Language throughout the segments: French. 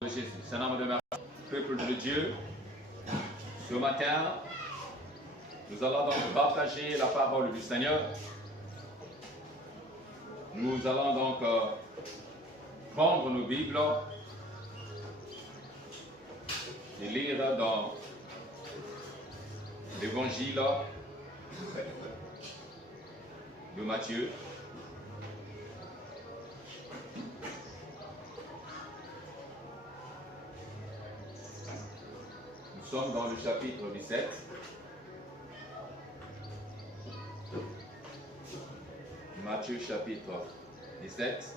De Jésus. Saint-Nom de Marie, peuple de Dieu, ce matin, nous allons donc partager la parole du Seigneur. Nous allons donc prendre nos Bibles et lire dans l'évangile de Matthieu. Nous sommes dans le chapitre 17. Matthieu chapitre 17.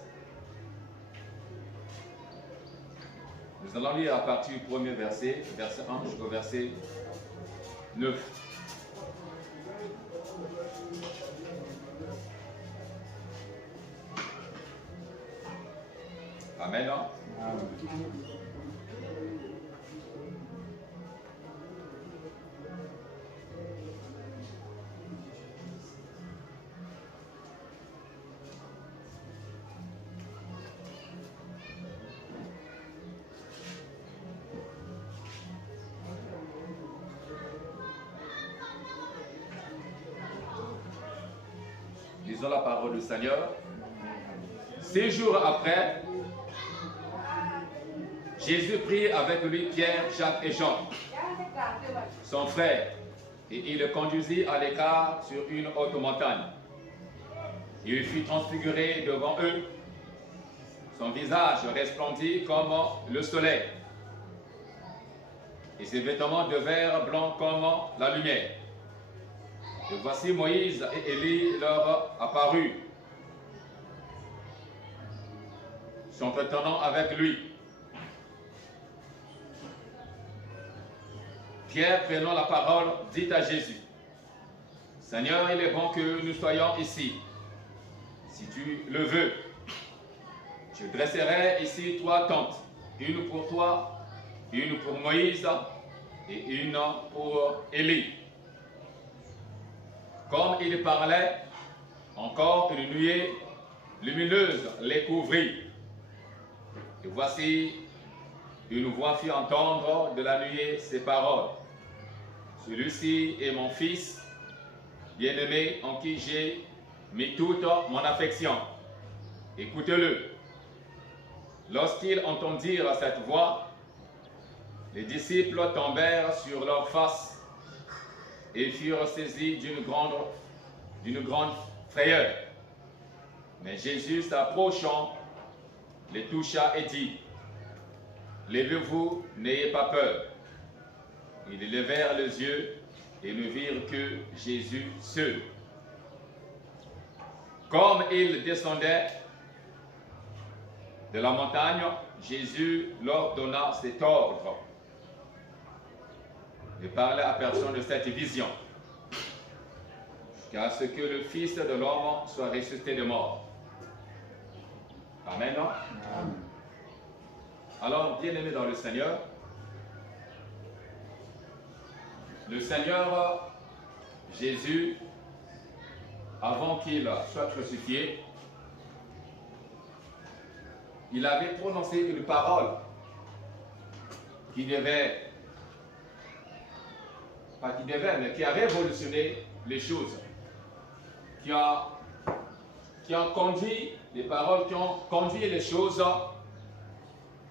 Nous allons lire à partir du premier verset, verset 1 jusqu'au verset 9. Amen. Amen. Lisons la parole du Seigneur. 6 jours après, Jésus prit avec lui Pierre, Jacques et Jean, son frère, et il le conduisit à l'écart sur une haute montagne. Il fut transfiguré devant eux. Son visage resplendit comme le soleil, et ses vêtements devinrent blancs comme la lumière. Et voici Moïse et Élie leur apparurent, s'entretenant avec lui. Pierre, prenant la parole, dit à Jésus: Seigneur, il est bon que nous soyons ici. Si tu le veux, je dresserai ici 3 tentes, une pour toi, une pour Moïse et une pour Élie. Comme il parlait, encore une nuée lumineuse les couvrit. Et voici, une voix fit entendre de la nuée ces paroles: Celui-ci est mon fils bien-aimé en qui j'ai mis toute mon affection. Écoutez-le. Lorsqu'ils entendirent cette voix, les disciples tombèrent sur leurs faces et furent saisis d'une grande frayeur. Mais Jésus, s'approchant, les toucha et dit: Levez-vous, n'ayez pas peur. Ils levèrent les yeux et ne virent que Jésus seul. Comme il descendait de la montagne, Jésus leur donna cet ordre: ne parlez à personne de cette vision, car ce que le Fils de l'homme soit ressuscité de mort. Amen. Amen. Alors, bien-aimés dans le Seigneur, le Seigneur Jésus, avant qu'il soit crucifié, il avait prononcé une parole qui a révolutionné les choses, qui a conduit les paroles, qui ont conduit les choses à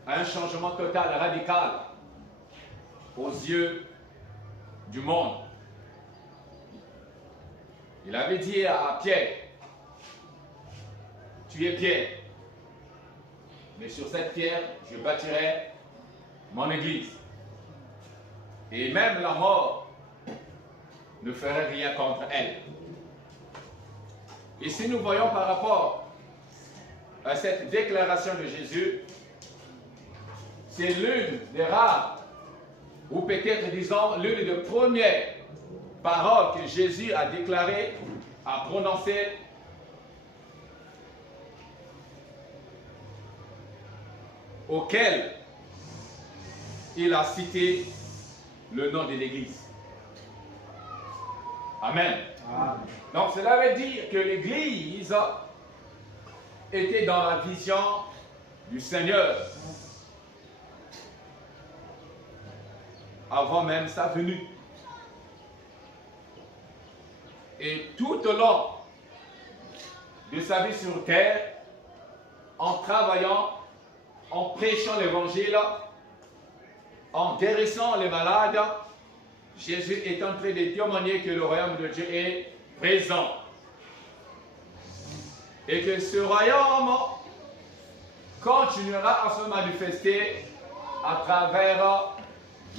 un changement total, radical aux yeux du monde. Il avait dit à Pierre: tu es Pierre, mais sur cette pierre, je bâtirai mon église. Et même la mort ne ferait rien contre elle. Et si nous voyons par rapport à cette déclaration de Jésus, c'est l'une des rares, ou peut-être disons l'une des premières paroles que Jésus a déclarées, a prononcées auquel il a cité le nom de l'Église. Amen. Amen. Donc cela veut dire que l'Église était dans la vision du Seigneur. avant même sa venue. Et tout au long de sa vie sur terre, en travaillant, en prêchant l'évangile, en guérissant les malades, Jésus est en train de témoigner que le royaume de Dieu est présent. Et que ce royaume continuera à se manifester à travers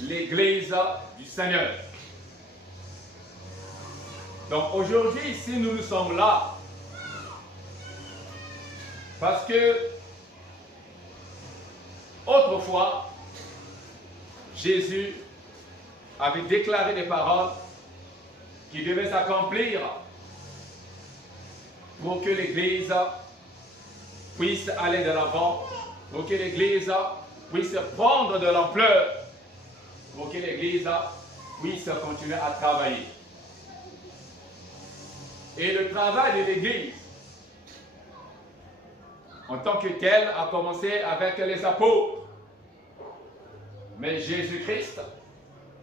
l'Église du Seigneur. Donc aujourd'hui, ici, nous sommes là parce que autrefois, Jésus avait déclaré des paroles qui devaient s'accomplir pour que l'Église puisse aller de l'avant, pour que l'Église puisse prendre de l'ampleur, pour que l'Église puisse continuer à travailler. Et le travail de l'Église, en tant que tel, a commencé avec les apôtres. Mais Jésus-Christ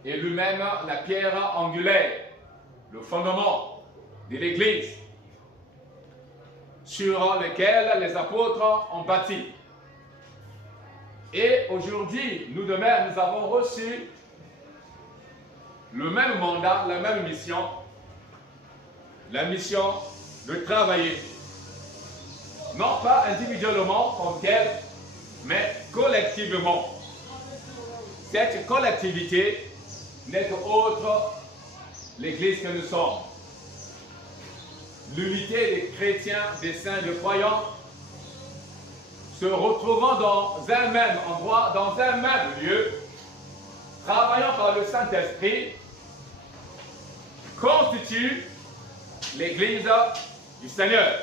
est lui-même la pierre angulaire, le fondement de l'Église, sur lequel les apôtres ont bâti. Et aujourd'hui, nous de même, nous avons reçu le même mandat, la même mission, la mission de travailler, non pas individuellement comme tel, mais collectivement. Cette collectivité n'est autre l'Église que nous sommes. L'unité des chrétiens, des saints, des croyants, se retrouvant dans un même endroit, dans un même lieu, travaillant par le Saint-Esprit, constitue l'Église du Seigneur.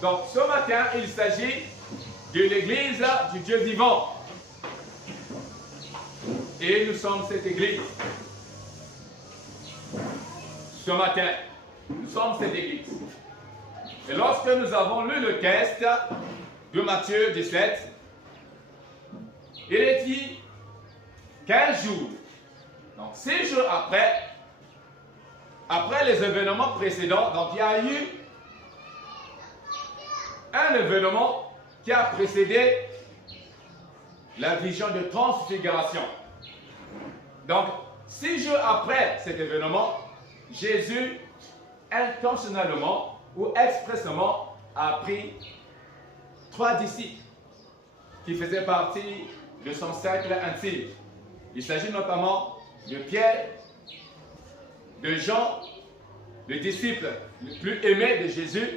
Donc ce matin, il s'agit de l'Église du Dieu vivant. Et nous sommes cette Église. Ce matin, nous sommes cette Église. Et lorsque nous avons lu le texte de Matthieu 17, il est dit 15 jours, donc 6 jours après les événements précédents, donc il y a eu un événement qui a précédé la vision de transfiguration. Donc, 6 jours après cet événement, Jésus, intentionnellement ou expressément, a pris 3 disciples qui faisaient partie de son cercle intime. Il s'agit notamment de Pierre, de Jean, le disciple le plus aimé de Jésus,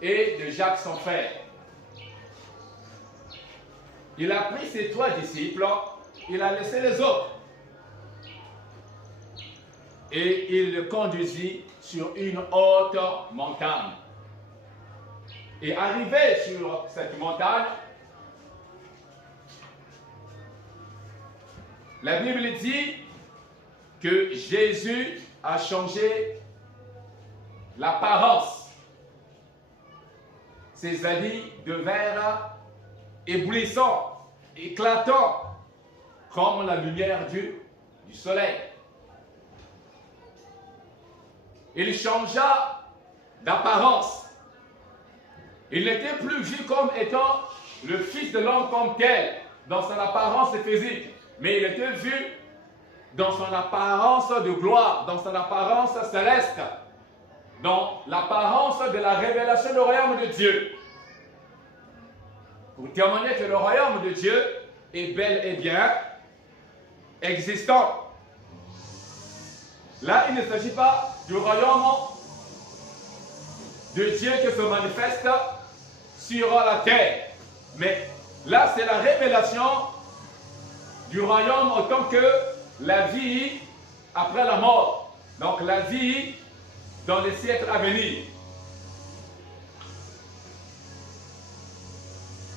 et de Jacques son frère. Il a pris ces 3 disciples, il a laissé les autres. Et il le conduisit sur une haute montagne. Et arrivé sur cette montagne, la Bible dit que Jésus a changé l'apparence. Ses habits devinrent éblouissants, éclatants, comme la lumière du soleil. Il changea d'apparence. Il n'était plus vu comme étant le Fils de l'homme comme tel, dans son apparence physique, mais il était vu dans son apparence de gloire, dans son apparence céleste, dans l'apparence de la révélation du royaume de Dieu. Pour témoigner que le royaume de Dieu est bel et bien existant. Là, il ne s'agit pas du royaume de Dieu qui se manifeste sur la terre. Mais là, c'est la révélation du royaume en tant que la vie après la mort. Donc la vie dans les siècles à venir.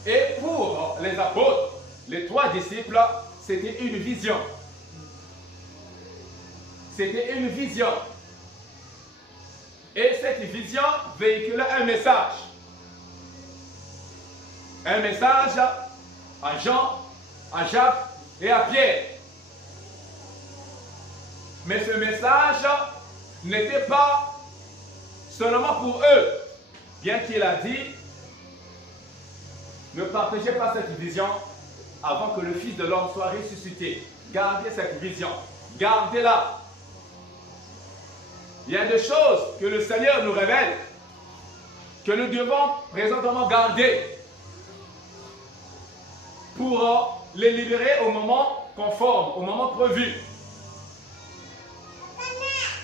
Et pour les apôtres, les 3 disciples, c'était une vision. C'était une vision. Et cette vision véhiculait un message. Un message à Jean, à Jacques et à Pierre. Mais ce message n'était pas seulement pour eux, bien qu'il a dit, ne partagez pas cette vision avant que le Fils de l'homme soit ressuscité. Gardez cette vision, gardez-la. Il y a des choses que le Seigneur nous révèle, que nous devons présentement garder pour les libérer au moment conforme, au moment prévu.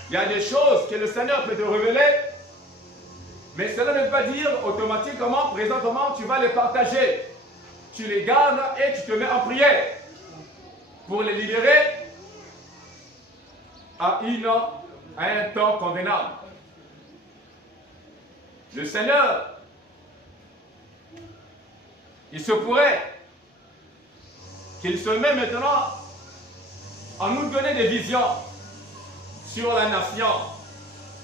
Il y a des choses que le Seigneur peut te révéler, mais cela ne veut pas dire automatiquement, présentement, tu vas les partager. Tu les gardes et tu te mets en prière pour les libérer à un temps convenable. Le Seigneur, il se pourrait qu'il se met maintenant à nous donner des visions sur la nation,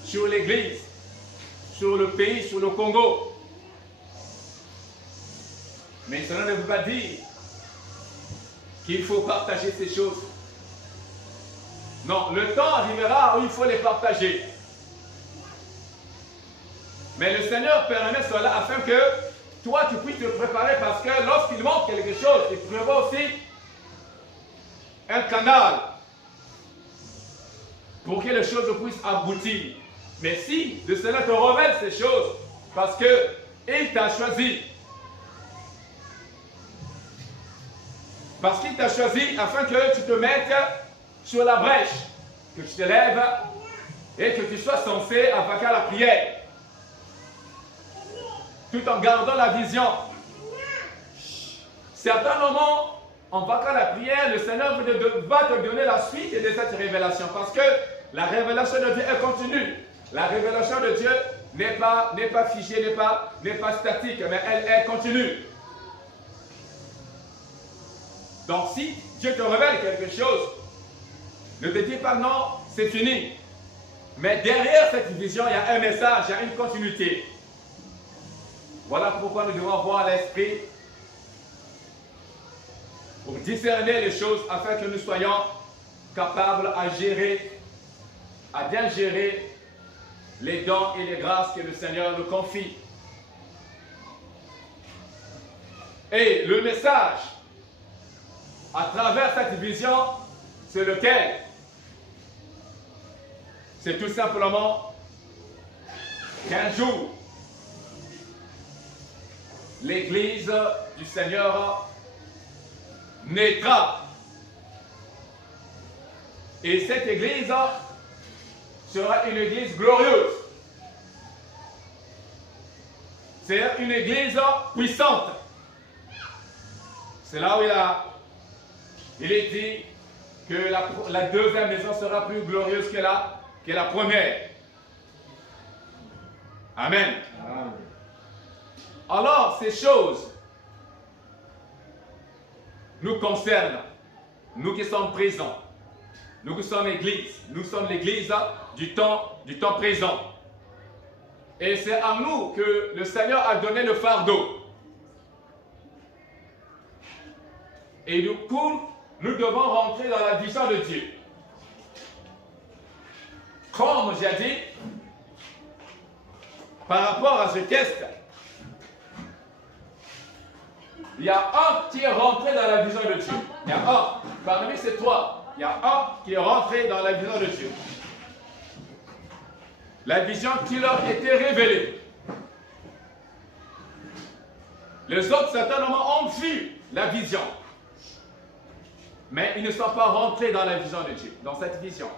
sur l'Église, sur le pays, sur le Congo. Mais cela ne veut pas dire qu'il faut partager ces choses. Non, le temps arrivera où il faut les partager. Mais le Seigneur permet cela afin que toi tu puisses te préparer, parce que lorsqu'il montre quelque chose, il prévoit aussi un canal pour que les choses puissent aboutir. Mais si le Seigneur te révèle ces choses, parce qu'il t'a choisi, parce qu'il t'a choisi afin que tu te mettes sur la brèche, que tu te lèves et que tu sois censé avaquer la prière, tout en gardant la vision. Certains moments, en vaquant la prière, le Seigneur va te donner la suite de cette révélation, parce que la révélation de Dieu est continue. La révélation de Dieu n'est pas figée, n'est pas statique, mais elle est continue. Donc si Dieu te révèle quelque chose, ne te dis pas non, c'est fini. Mais derrière cette vision, il y a un message, il y a une continuité. Voilà pourquoi nous devons avoir l'esprit pour discerner les choses afin que nous soyons capables à gérer, à bien gérer les dons et les grâces que le Seigneur nous confie. Et le message à travers cette vision, c'est lequel? C'est tout simplement qu'un jour, l'Église du Seigneur naîtra. Et cette Église sera une Église glorieuse. C'est une Église puissante. C'est là où il est dit que la deuxième maison sera plus glorieuse que la première. Amen. Amen. Alors, ces choses nous concernent, nous qui sommes présents, nous qui sommes l'Église, nous sommes l'Église du temps présent. Et c'est à nous que le Seigneur a donné le fardeau. Et du coup, nous devons rentrer dans la vision de Dieu. Comme j'ai dit, par rapport à ce test, il y a un qui est rentré dans la vision de Dieu. Il y a un, parmi ces trois, il y a un qui est rentré dans la vision de Dieu. La vision qui leur était révélée. Les autres, certainement, ont vu la vision. Mais ils ne sont pas rentrés dans la vision de Dieu, dans cette vision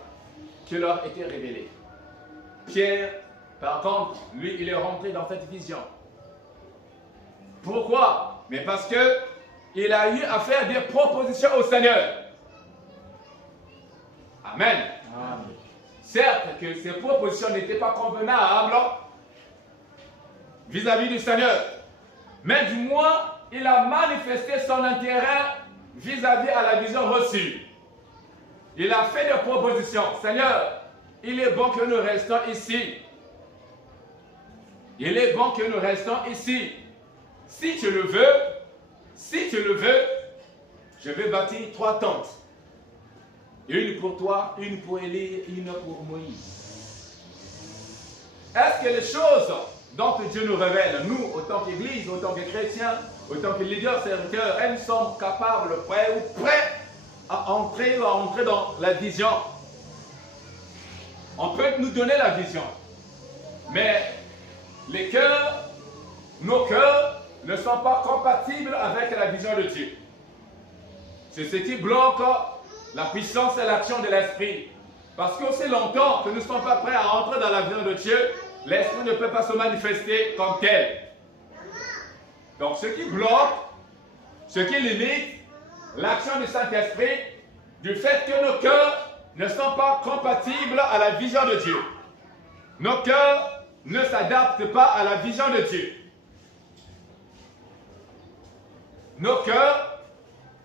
qui leur était révélée. Pierre, par contre, lui, il est rentré dans cette vision. Pourquoi? Mais parce qu'il a eu à faire des propositions au Seigneur. Amen. Amen. Certes que ces propositions n'étaient pas convenables vis-à-vis du Seigneur, mais du moins, il a manifesté son intérêt vis-à-vis à la vision reçue. Il a fait des propositions. Seigneur, il est bon que nous restons ici. Il est bon que nous restons ici. Si tu le veux, je vais bâtir 3 tentes. Une pour toi, une pour Élie, une pour Moïse. Est-ce que les choses dont Dieu nous révèle, nous, autant qu'Église, autant que chrétiens, autant que leaders, serviteurs, elles sont capables, prêts à entrer dans la vision? On peut nous donner la vision, mais nos cœurs ne sont pas compatibles avec la vision de Dieu. C'est ce qui bloque la puissance et l'action de l'Esprit. Parce qu'aussi longtemps que nous ne sommes pas prêts à entrer dans la vision de Dieu, l'Esprit ne peut pas se manifester comme tel. Donc ce qui bloque, ce qui limite l'action du Saint-Esprit, du fait que nos cœurs ne sont pas compatibles à la vision de Dieu. Nos cœurs ne s'adaptent pas à la vision de Dieu. Nos cœurs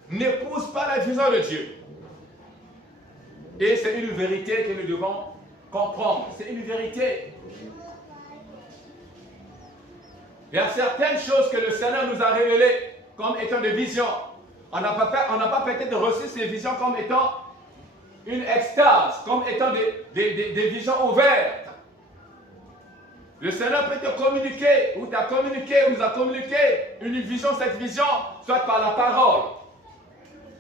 n'épousent pas la vision de Dieu. Et c'est une vérité que nous devons comprendre. C'est une vérité. Il y a certaines choses que le Seigneur nous a révélées comme étant des visions. On n'a pas peut-être reçu ces visions comme étant une extase, comme étant des visions ouvertes. Le Seigneur peut te communiquer, ou t'a communiqué, ou nous a communiqué une vision, cette vision, soit par la parole,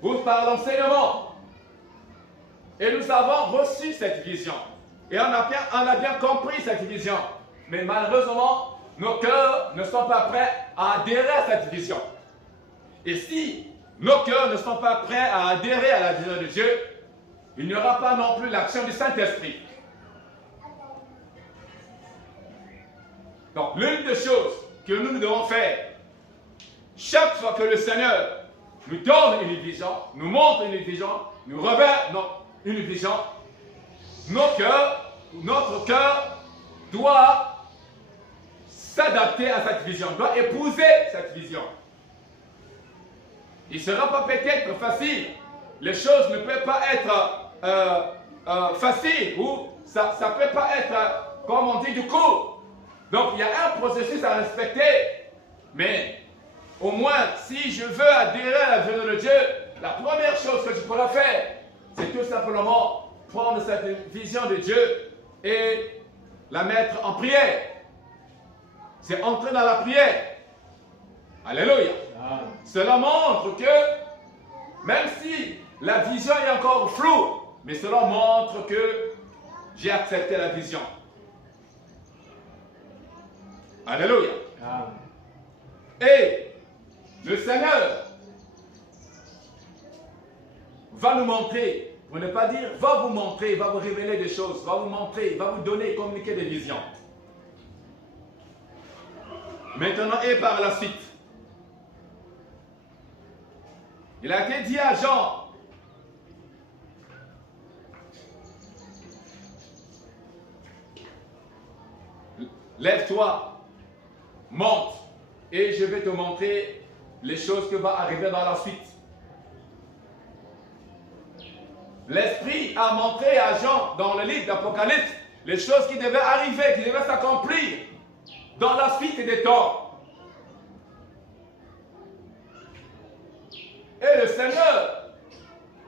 ou par l'enseignement. Et nous avons reçu cette vision. Et on a bien compris cette vision. Mais malheureusement, nos cœurs ne sont pas prêts à adhérer à cette vision. Et si nos cœurs ne sont pas prêts à adhérer à la vision de Dieu, il n'y aura pas non plus l'action du Saint-Esprit. Donc, l'une des choses que nous devons faire, chaque fois que le Seigneur nous donne une vision, nous montre une vision, nous révèle une vision, notre cœur doit s'adapter à cette vision, doit épouser cette vision. Il ne sera pas peut-être facile. Les choses ne peuvent pas être faciles ou ça ne peut pas être, comme on dit, du coup. Donc, il y a un processus à respecter. Mais, au moins, si je veux adhérer à la vision de Dieu, la première chose que je pourrais faire, c'est tout simplement prendre cette vision de Dieu et la mettre en prière. C'est entrer dans la prière. Alléluia. Cela montre que, même si la vision est encore floue, mais cela montre que j'ai accepté la vision. Alléluia. Et le Seigneur va nous montrer, pour ne pas dire, va vous montrer, va vous révéler des choses, va vous montrer, va vous donner, communiquer des visions. Maintenant et par la suite, il a été dit à Jean, lève-toi, monte, et je vais te montrer les choses qui vont arriver dans la suite. L'Esprit a montré à Jean, dans le livre d'Apocalypse, les choses qui devaient arriver, qui devaient s'accomplir dans la suite des temps. Et le Seigneur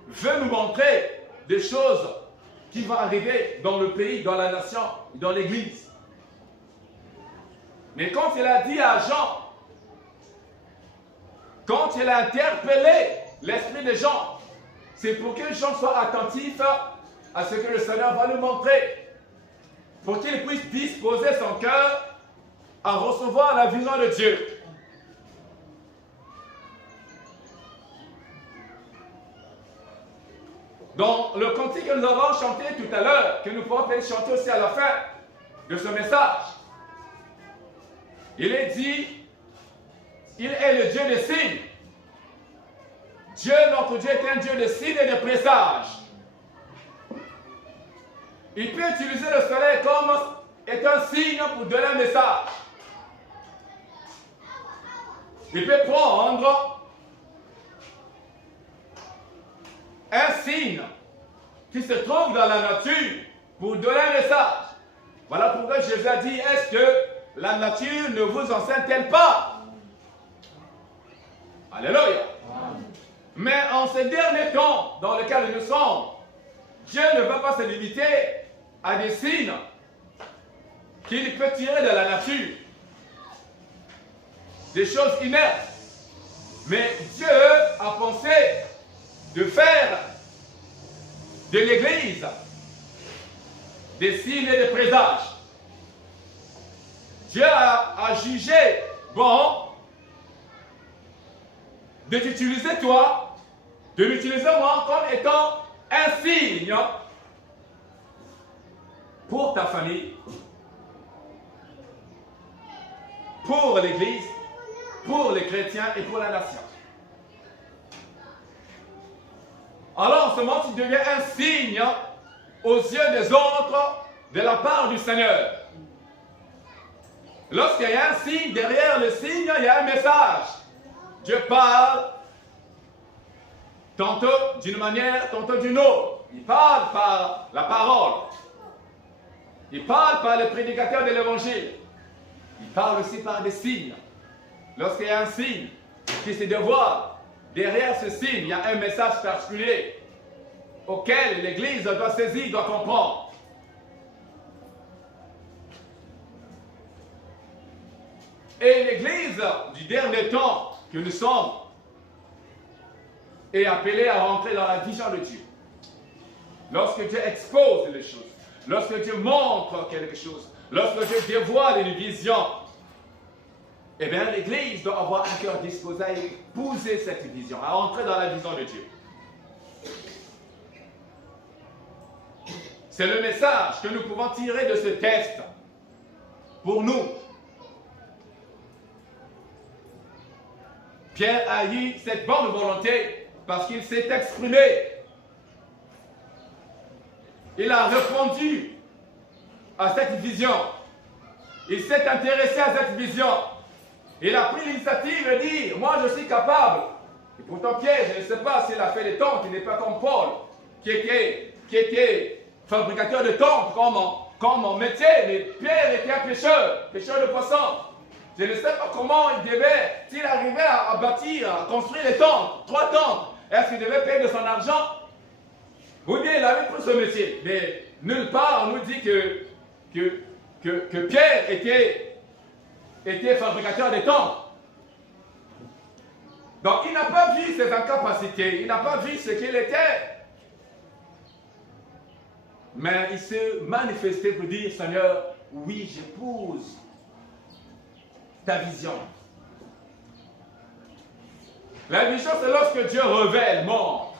veut nous montrer des choses qui vont arriver dans le pays, dans la nation, dans l'Église. Mais quand il a dit à Jean, quand il a interpellé l'esprit de Jean, c'est pour que Jean soit attentif à ce que le Seigneur va lui montrer, pour qu'il puisse disposer son cœur à recevoir la vision de Dieu. Dans le cantique que nous avons chanté tout à l'heure, que nous pourrons peut-être chanter aussi à la fin de ce message, il est dit, il est le Dieu des signes. Dieu, notre Dieu, est un Dieu de signes et de présages. Il peut utiliser le soleil comme étant un signe pour donner un message. Il peut prendre un signe qui se trouve dans la nature pour donner un message. Voilà pourquoi Jésus a dit, est-ce que la nature ne vous enseigne-t-elle pas? Alléluia. Mais en ces derniers temps dans lesquels nous sommes, Dieu ne va pas se limiter à des signes qu'il peut tirer de la nature, des choses inertes. Mais Dieu a pensé de faire de l'Église des signes et des présages. Dieu a jugé bon de t'utiliser toi, de l'utiliser moi comme étant un signe pour ta famille, pour l'Église, pour les chrétiens et pour la nation. Alors en ce moment, tu deviens un signe aux yeux des autres de la part du Seigneur. Lorsqu'il y a un signe, derrière le signe, il y a un message. Dieu parle tantôt d'une manière, tantôt d'une autre. Il parle par la parole. Il parle par les prédicateurs de l'Évangile. Il parle aussi par des signes. Lorsqu'il y a un signe qui se dévoile, derrière ce signe, il y a un message particulier auquel l'Église doit saisir, doit comprendre. Et l'Église du dernier temps que nous sommes est appelée à rentrer dans la vision de Dieu. Lorsque Dieu expose les choses, lorsque Dieu montre quelque chose, lorsque Dieu dévoile une vision, eh bien l'Église doit avoir un cœur disposé à épouser cette vision, à entrer dans la vision de Dieu. C'est le message que nous pouvons tirer de ce texte pour nous. Pierre a eu cette bonne volonté parce qu'il s'est exprimé. Il a répondu à cette vision. Il s'est intéressé à cette vision. Il a pris l'initiative de dire, moi je suis capable. Et pourtant Pierre, je ne sais pas s'il a fait des tentes, il n'est pas comme Paul, qui était fabricateur de tentes comme mon métier. Mais Pierre était un pêcheur de poissons. Je ne sais pas comment il devait, s'il arrivait à bâtir, à construire les tentes, 3 tentes, est-ce qu'il devait payer de son argent? Ou bien il avait pris ce métier. Mais nulle part on nous dit que Pierre était fabricateur de tentes. Donc il n'a pas vu ses incapacités, il n'a pas vu ce qu'il était. Mais il s'est manifesté pour dire, Seigneur, oui, j'épouse ta vision. La vision, c'est lorsque Dieu révèle, montre.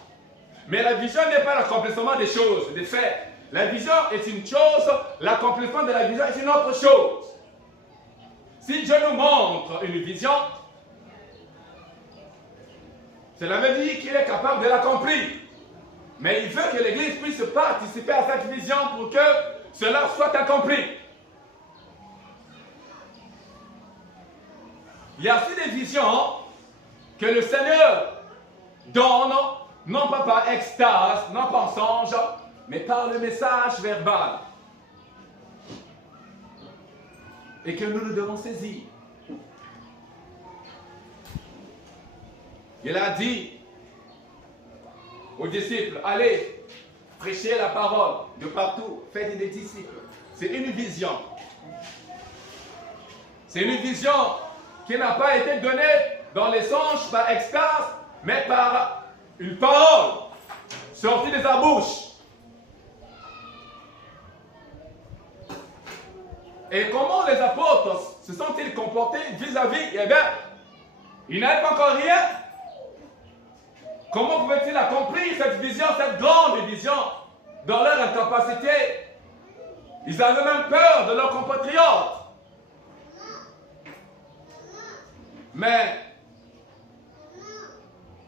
Mais la vision n'est pas l'accomplissement des choses, des faits. La vision est une chose, l'accomplissement de la vision est une autre chose. Si Dieu nous montre une vision, cela veut dire qu'il est capable de l'accomplir. Mais il veut que l'Église puisse participer à cette vision pour que cela soit accompli. Il y a aussi des visions que le Seigneur donne, non pas par extase, non pas en songe, mais par le message verbal. Et que nous devons saisir. Il a dit aux disciples, allez, prêchez la parole de partout, faites des disciples. C'est une vision. C'est une vision qui n'a pas été donnée dans les songes par extase, mais par une parole sortie de sa bouche. Et comment les apôtres se sont-ils comportés vis-à-vis? Eh bien, ils n'avaient pas encore rien. Comment pouvaient-ils accomplir cette vision, cette grande vision, dans leur incapacité? Ils avaient même peur de leurs compatriotes. Mais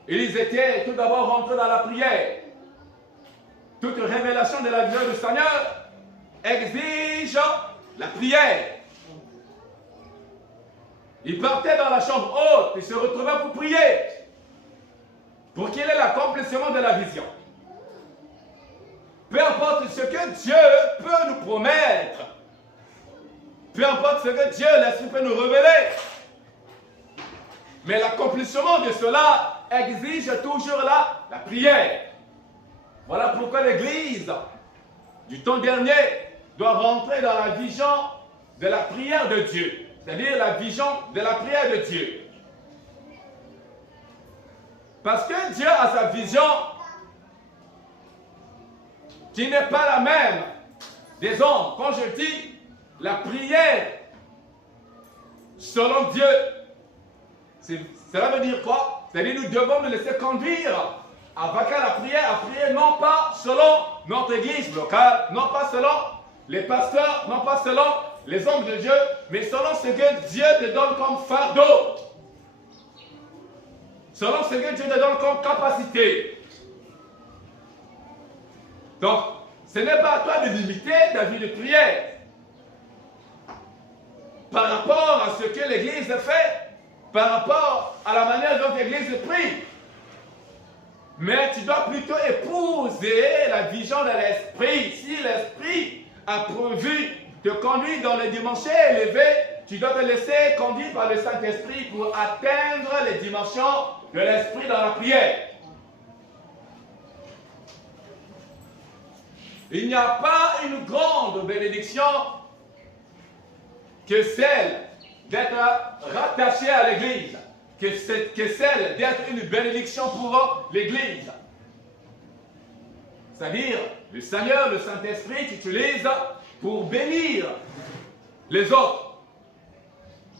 ils étaient tout d'abord rentrés dans la prière. Toute révélation de la vision du Seigneur exige la prière. Ils partaient dans la chambre haute et se retrouvaient pour prier, pour qu'il ait l'accomplissement de la vision. Peu importe ce que Dieu peut nous promettre, peu importe ce que Dieu l'Esprit peut nous révéler, mais l'accomplissement de cela exige toujours la prière. Voilà pourquoi l'Église du temps dernier doit rentrer dans la vision de la prière de Dieu. C'est-à-dire la vision de la prière de Dieu. Parce que Dieu a sa vision qui n'est pas la même des hommes. Quand je dis la prière selon Dieu, cela veut dire quoi? C'est-à-dire nous devons nous laisser conduire avec la prière, à prier non pas selon notre église locale, non pas selon les pasteurs, non pas selon les hommes de Dieu, mais selon ce que Dieu te donne comme fardeau, selon ce que Dieu te donne comme capacité. Donc, ce n'est pas à toi de limiter ta vie de prière par rapport à ce que l'Église fait, par rapport à la manière dont l'Église prie. Mais tu dois plutôt épouser la vision de l'Esprit. Si l'Esprit a prévu de conduire dans les dimensions élevées, tu dois te laisser conduire par le Saint-Esprit pour atteindre les dimensions de l'Esprit dans la prière. Il n'y a pas une grande bénédiction que celle d'être rattaché à l'Église, que celle d'être une bénédiction pour l'Église. C'est-à-dire, le Seigneur, le Saint-Esprit t'utilise pour bénir les autres.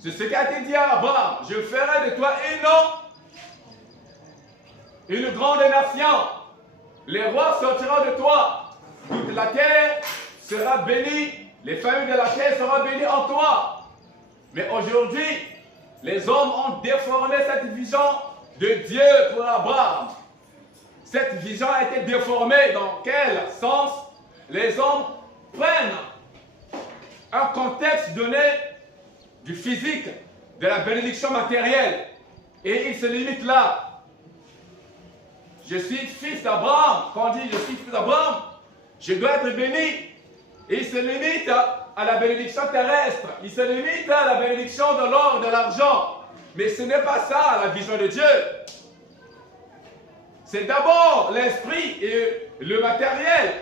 C'est ce qu'a été dit à Abraham. Je ferai de toi une grande nation. Les rois sortiront de toi. Toute la terre sera bénie. Les familles de la terre seront bénies en toi. Mais aujourd'hui, les hommes ont déformé cette vision de Dieu pour Abraham. Cette vision a été déformée. Dans quel sens? Les hommes prennent un contexte donné du physique, de la bénédiction matérielle, et ils se limitent là. Je suis fils d'Abraham. Quand on dit je suis fils d'Abraham, je dois être béni. Et ils se limitent à la bénédiction terrestre. Ils se limitent à la bénédiction de l'or, de l'argent. Mais ce n'est pas ça la vision de Dieu. C'est d'abord l'esprit et le matériel.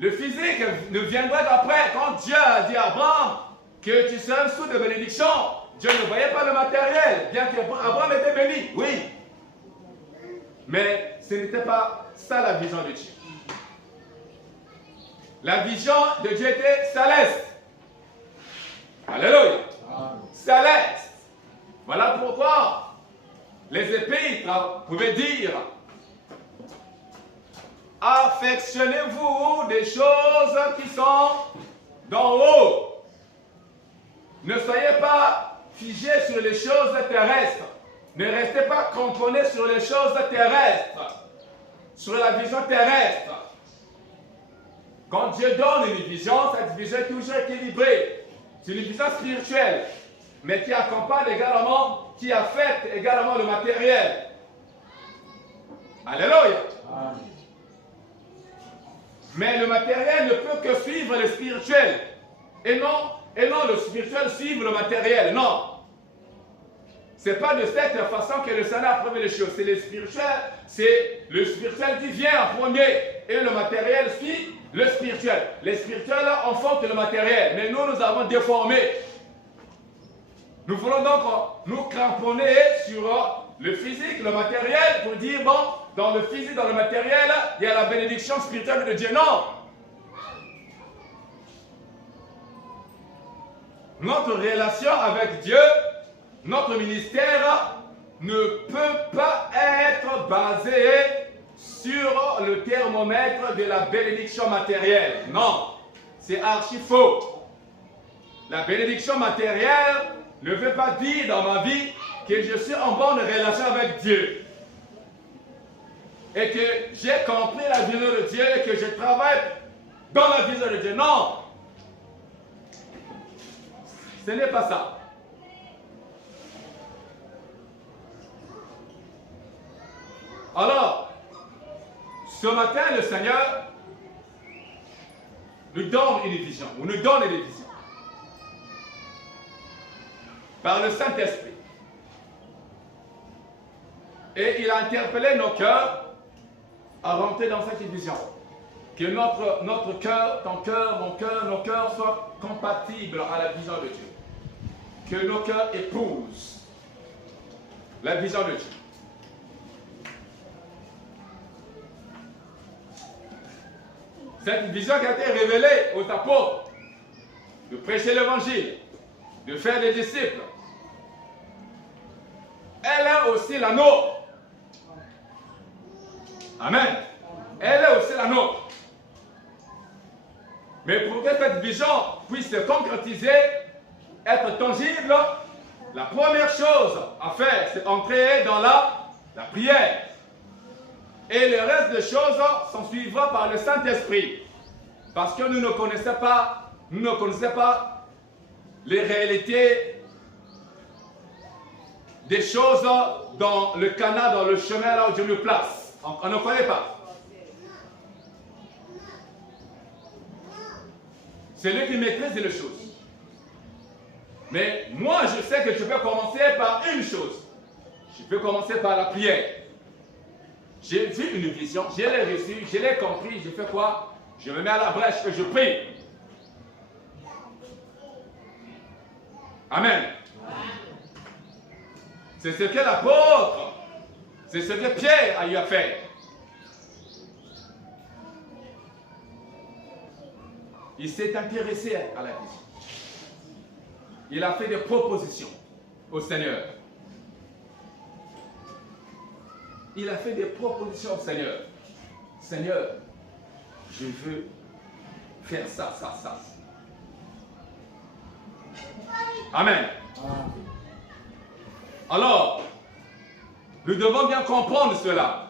Le physique ne viendra qu'après. Quand Dieu a dit à Abraham que tu seras sous de bénédiction, Dieu ne voyait pas le matériel, bien qu'Abraham était béni, oui. Mais ce n'était pas ça la vision de Dieu. La vision de Dieu était céleste. Alléluia. Céleste. Voilà pourquoi les épîtres pouvaient dire: affectionnez-vous des choses qui sont d'en haut. Ne soyez pas figés sur les choses terrestres. Ne restez pas cramponnés sur les choses terrestres, sur la vision terrestre. Quand Dieu donne une vision, cette vision est toujours équilibrée. C'est une vision spirituelle, mais qui accompagne également, qui affecte également le matériel. Alléluia. Amen. Mais le matériel ne peut que suivre le spirituel. Et non le spirituel suivre le matériel. Non. Ce n'est pas de cette façon que le Seigneur a prévu les choses. C'est le spirituel qui vient en premier. Et le matériel suit le spirituel. Les spirituels enfantent le matériel. Mais nous avons déformé. Nous voulons donc nous cramponner sur le physique, le matériel, pour dire, bon, dans le physique, dans le matériel, il y a la bénédiction spirituelle de Dieu. Non. Notre relation avec Dieu, notre ministère, ne peut pas être basé sur le thermomètre de la bénédiction matérielle. Non, c'est archi faux. La bénédiction matérielle ne veut pas dire dans ma vie que je suis en bonne relation avec Dieu. Et que j'ai compris la vision de Dieu et que je travaille dans la vision de Dieu. Non. Ce n'est pas ça. Alors, ce matin, le Seigneur nous donne une vision, ou nous donne une vision. Par le Saint-Esprit. Et il a interpellé nos cœurs à rentrer dans cette vision. Que notre cœur, ton cœur, mon cœur, nos cœurs soient compatibles à la vision de Dieu. Que nos cœurs épousent la vision de Dieu. Cette vision qui a été révélée aux apôtres, de prêcher l'évangile, de faire des disciples, elle est aussi la nôtre. Amen. Elle est aussi la nôtre. Mais pour que cette vision puisse se concrétiser, être tangible, la première chose à faire, c'est entrer dans la prière. Et le reste des choses s'en suivra par le Saint-Esprit. Parce que nous ne connaissons pas les réalités des choses dans le canal, dans le chemin là où Dieu nous place. On ne connaît pas. C'est lui qui maîtrise les choses. Mais moi, je sais que je peux commencer par une chose. Je peux commencer par la prière. J'ai vu une vision, je l'ai reçue, je l'ai compris, je fais quoi? Je me mets à la brèche et je prie. Amen. C'est ce que l'apôtre, c'est ce que Pierre a eu à faire. Il s'est intéressé à la vision. Il a fait des propositions au Seigneur. Il a fait des propositions au Seigneur. Seigneur, je veux faire ça, ça, ça. Amen. Alors, nous devons bien comprendre cela.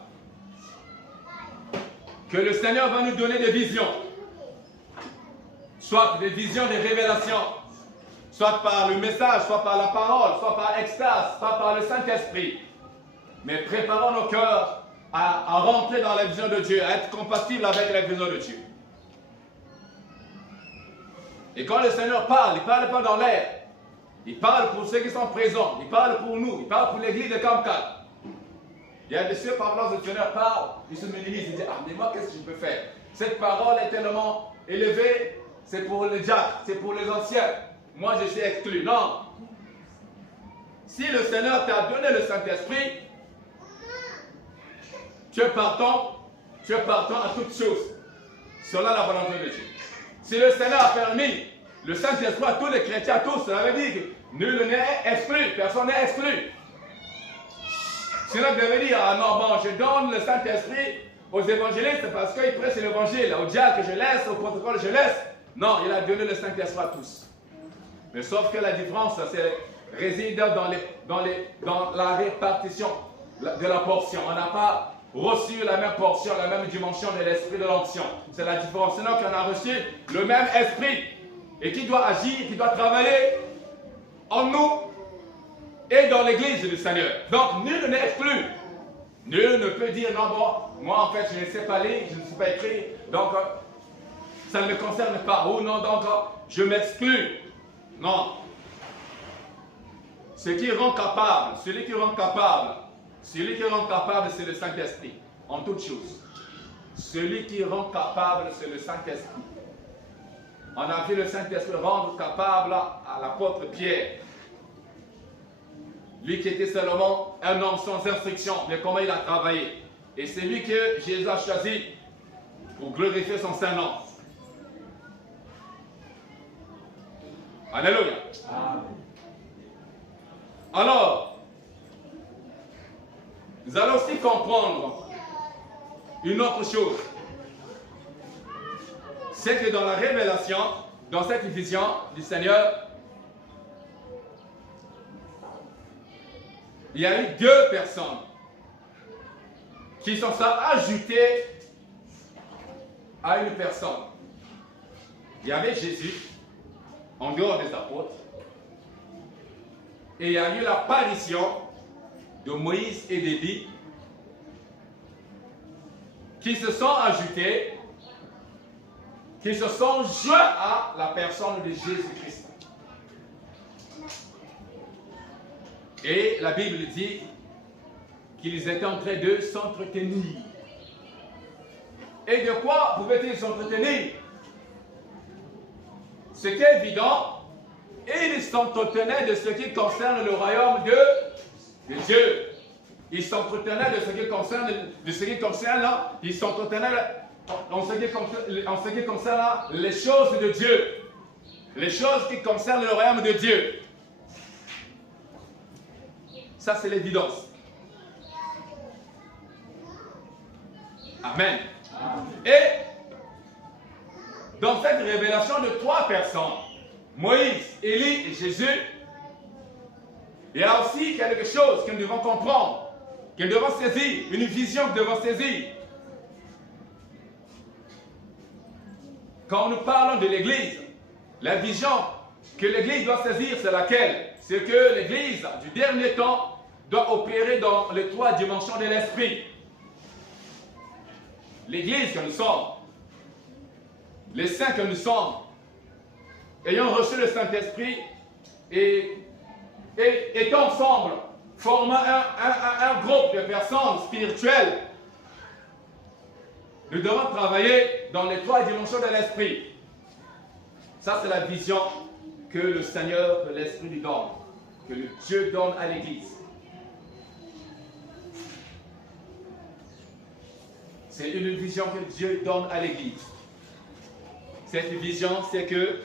Que le Seigneur va nous donner des visions. Soit des visions, des révélations. Soit par le message, soit par la parole, soit par extase, soit par le Saint-Esprit. Mais préparons nos cœurs à rentrer dans la vision de Dieu, à être compatibles avec la vision de Dieu. Et quand le Seigneur parle, il ne parle pas dans l'air. Il parle pour ceux qui sont présents. Il parle pour nous. Il parle pour l'église de Kamkat. Il y a des ceux par là, le Seigneur parle. Ils se minimisent. Ils disent, ah, mais moi, qu'est-ce que je peux faire? Cette parole est tellement élevée. C'est pour les diacres. C'est pour les anciens. Moi, je suis exclu. Non. Si le Seigneur t'a donné le Saint-Esprit, tu es partant à toutes choses. Cela la volonté de Dieu. Si le Seigneur a permis le Saint-Esprit à tous les chrétiens, à tous, cela veut dire que nul n'est exclu, personne n'est exclu. Cela devait dire, ah non, bon, je donne le Saint-Esprit aux évangélistes parce qu'ils prêchent l'évangile, aux diacres je laisse, au protocole je laisse. Non, il a donné le Saint-Esprit à tous. Mais sauf que la différence, réside dans la répartition de la portion. On n'a pas reçu la même portion, la même dimension de l'esprit de l'onction. C'est la différence. Sinon qu'on a reçu le même esprit et qui doit agir, qui doit travailler en nous et dans l'église du Seigneur. Donc nul n'est exclu. Nul ne peut dire non, bon, moi en fait je ne sais pas lire, je ne sais pas écrire, donc ça ne me concerne pas. Ou non, donc je m'exclus. Non. Ce qui rend capable, celui qui rend capable, c'est le Saint-Esprit, en toutes choses. Celui qui rend capable, c'est le Saint-Esprit. On a vu le Saint-Esprit rendre capable à l'apôtre Pierre. Lui qui était seulement un homme sans instruction, mais comment il a travaillé. Et c'est lui que Jésus a choisi pour glorifier son Saint-Nom. Alléluia. Amen. Alors, nous allons aussi comprendre une autre chose. C'est que dans la révélation, dans cette vision du Seigneur, il y a eu deux personnes qui sont ajoutées à une personne. Il y avait Jésus, en dehors des apôtres, et il y a eu l'apparition de Moïse et d'Élie qui se sont ajoutés, qui se sont joints à la personne de Jésus-Christ. Et la Bible dit qu'ils étaient en train de s'entretenir. Et de quoi pouvaient-ils s'entretenir? C'était évident. Ils s'entretenaient de ce qui concerne le royaume de Dieu. Ils s'entretenaient de ce qui concerne, ils s'entretenaient en ce qui concerne les choses de Dieu. Les choses qui concernent le royaume de Dieu. Ça, c'est l'évidence. Amen. Et dans cette révélation de 3 personnes, Moïse, Élie et Jésus, il y a aussi quelque chose que nous devons comprendre, que nous devons saisir, une vision que nous devons saisir. Quand nous parlons de l'Église, la vision que l'Église doit saisir, c'est laquelle? C'est que l'Église du dernier temps doit opérer dans les 3 dimensions de l'Esprit. L'Église que nous sommes, les saints que nous sommes, ayant reçu le Saint-Esprit et étant ensemble, formant un groupe de personnes spirituelles, nous devons travailler dans les 3 dimensions de l'Esprit. Ça, c'est la vision que le Seigneur de l'Esprit lui donne, que le Dieu donne à l'Église. C'est une vision que Dieu donne à l'Église. Cette vision, c'est que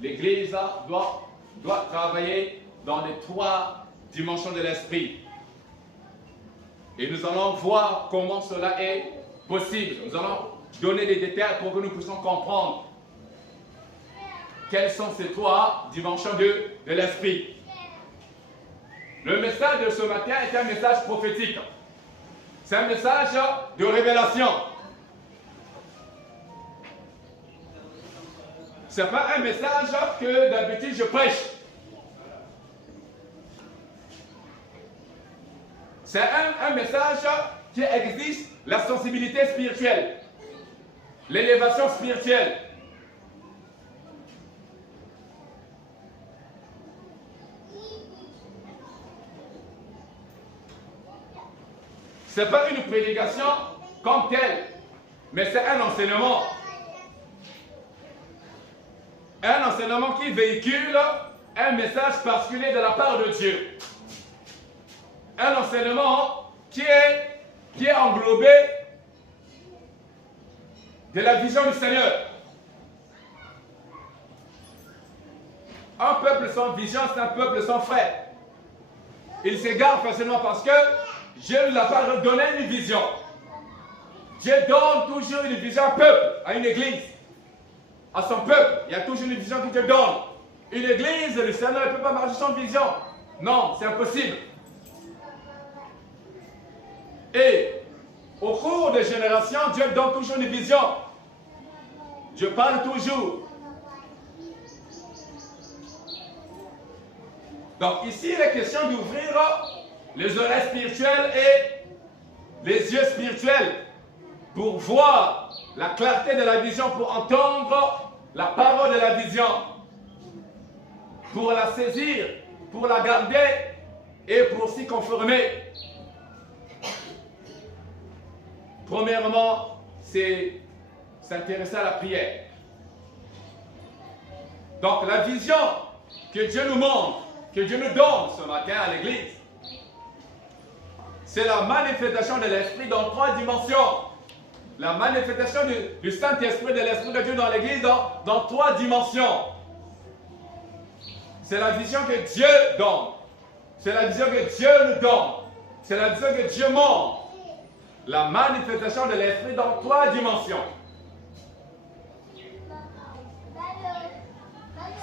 l'Église doit travailler dans les 3 dimensions de l'Esprit. Et nous allons voir comment cela est possible. Nous allons donner des détails pour que nous puissions comprendre quelles sont ces 3 dimensions de l'Esprit. Le message de ce matin est un message prophétique. C'est un message de révélation. Ce n'est pas un message que d'habitude je prêche. C'est un message qui existe, la sensibilité spirituelle, l'élévation spirituelle. Ce n'est pas une prédication comme telle, mais c'est un enseignement. Un enseignement qui véhicule un message particulier de la part de Dieu. Un enseignement qui est englobé de la vision du Seigneur. Un peuple sans vision, c'est un peuple sans frais. Il s'égare facilement parce que Dieu ne l'a pas donné une vision. Dieu donne toujours une vision à un peuple, à une église, à son peuple. Il y a toujours une vision qu'il te donne. Une église, le Seigneur ne peut pas marcher sans vision. Non, c'est impossible. Et au cours des générations, Dieu donne toujours une vision. Dieu parle toujours. Donc ici, il est question d'ouvrir les oreilles spirituelles et les yeux spirituels pour voir la clarté de la vision, pour entendre la parole de la vision, pour la saisir, pour la garder et pour s'y conformer. Premièrement, c'est s'intéresser à la prière. Donc la vision que Dieu nous montre, que Dieu nous donne ce matin à l'église, c'est la manifestation de l'Esprit dans 3 dimensions. La manifestation du Saint-Esprit, de l'Esprit de Dieu dans l'église dans 3 dimensions. C'est la vision que Dieu donne. C'est la vision que Dieu nous donne. C'est la vision que Dieu montre. La manifestation de l'Esprit dans 3 dimensions.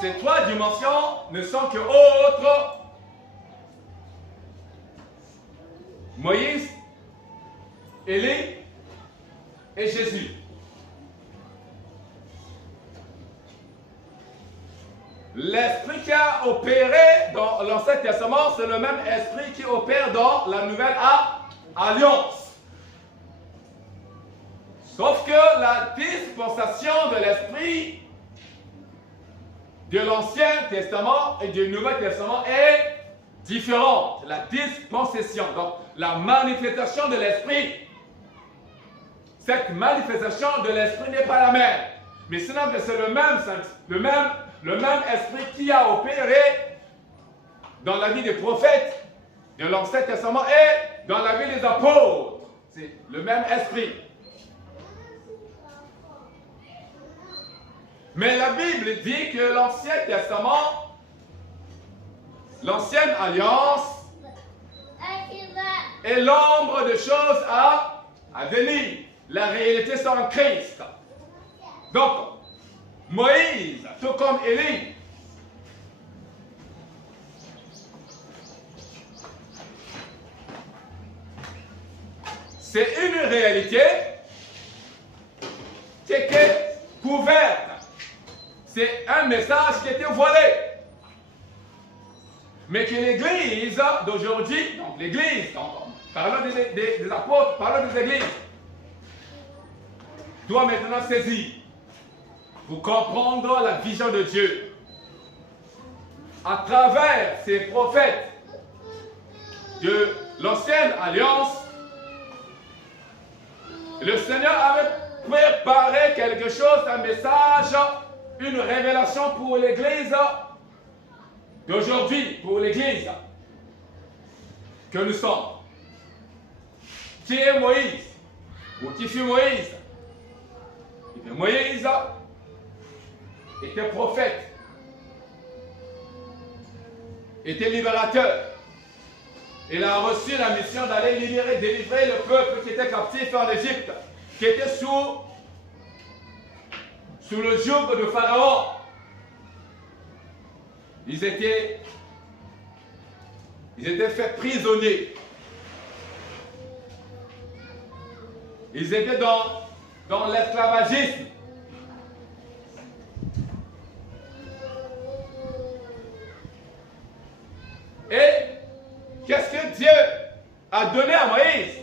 Ces 3 dimensions ne sont que autres. Moïse, Élie et Jésus. L'esprit qui a opéré dans l'Ancien Testament, c'est le même esprit qui opère dans la Nouvelle Alliance. Sauf que la dispensation de l'esprit de l'Ancien Testament et du Nouveau Testament est différente. La dispensation, donc la manifestation de l'Esprit. Cette manifestation de l'Esprit n'est pas la même. Mais sinon, c'est le même Esprit qui a opéré dans la vie des prophètes de l'Ancien Testament et dans la vie des apôtres. C'est le même Esprit. Mais la Bible dit que l'Ancien Testament, l'Ancienne Alliance, est l'ombre de choses à venir. La réalité, c'est en Christ. Donc, Moïse, tout comme Élie, c'est une réalité qui était couverte. C'est un message qui était voilé. Mais que l'Église d'aujourd'hui, donc l'Église, parlons des apôtres, parlons des églises, doit maintenant saisir pour comprendre la vision de Dieu. À travers ces prophètes de l'Ancienne Alliance, le Seigneur avait préparé quelque chose, un message, une révélation pour l'Église d'aujourd'hui, pour l'Église que nous sommes. Qui est Moïse? Ou qui fut Moïse? Et Moïse était prophète, était libérateur. Il a reçu la mission d'aller délivrer le peuple qui était captif en Égypte, qui était sous le joug de Pharaon. Ils étaient faits prisonniers. Ils étaient dans l'esclavagisme. Et qu'est-ce que Dieu a donné à Moïse?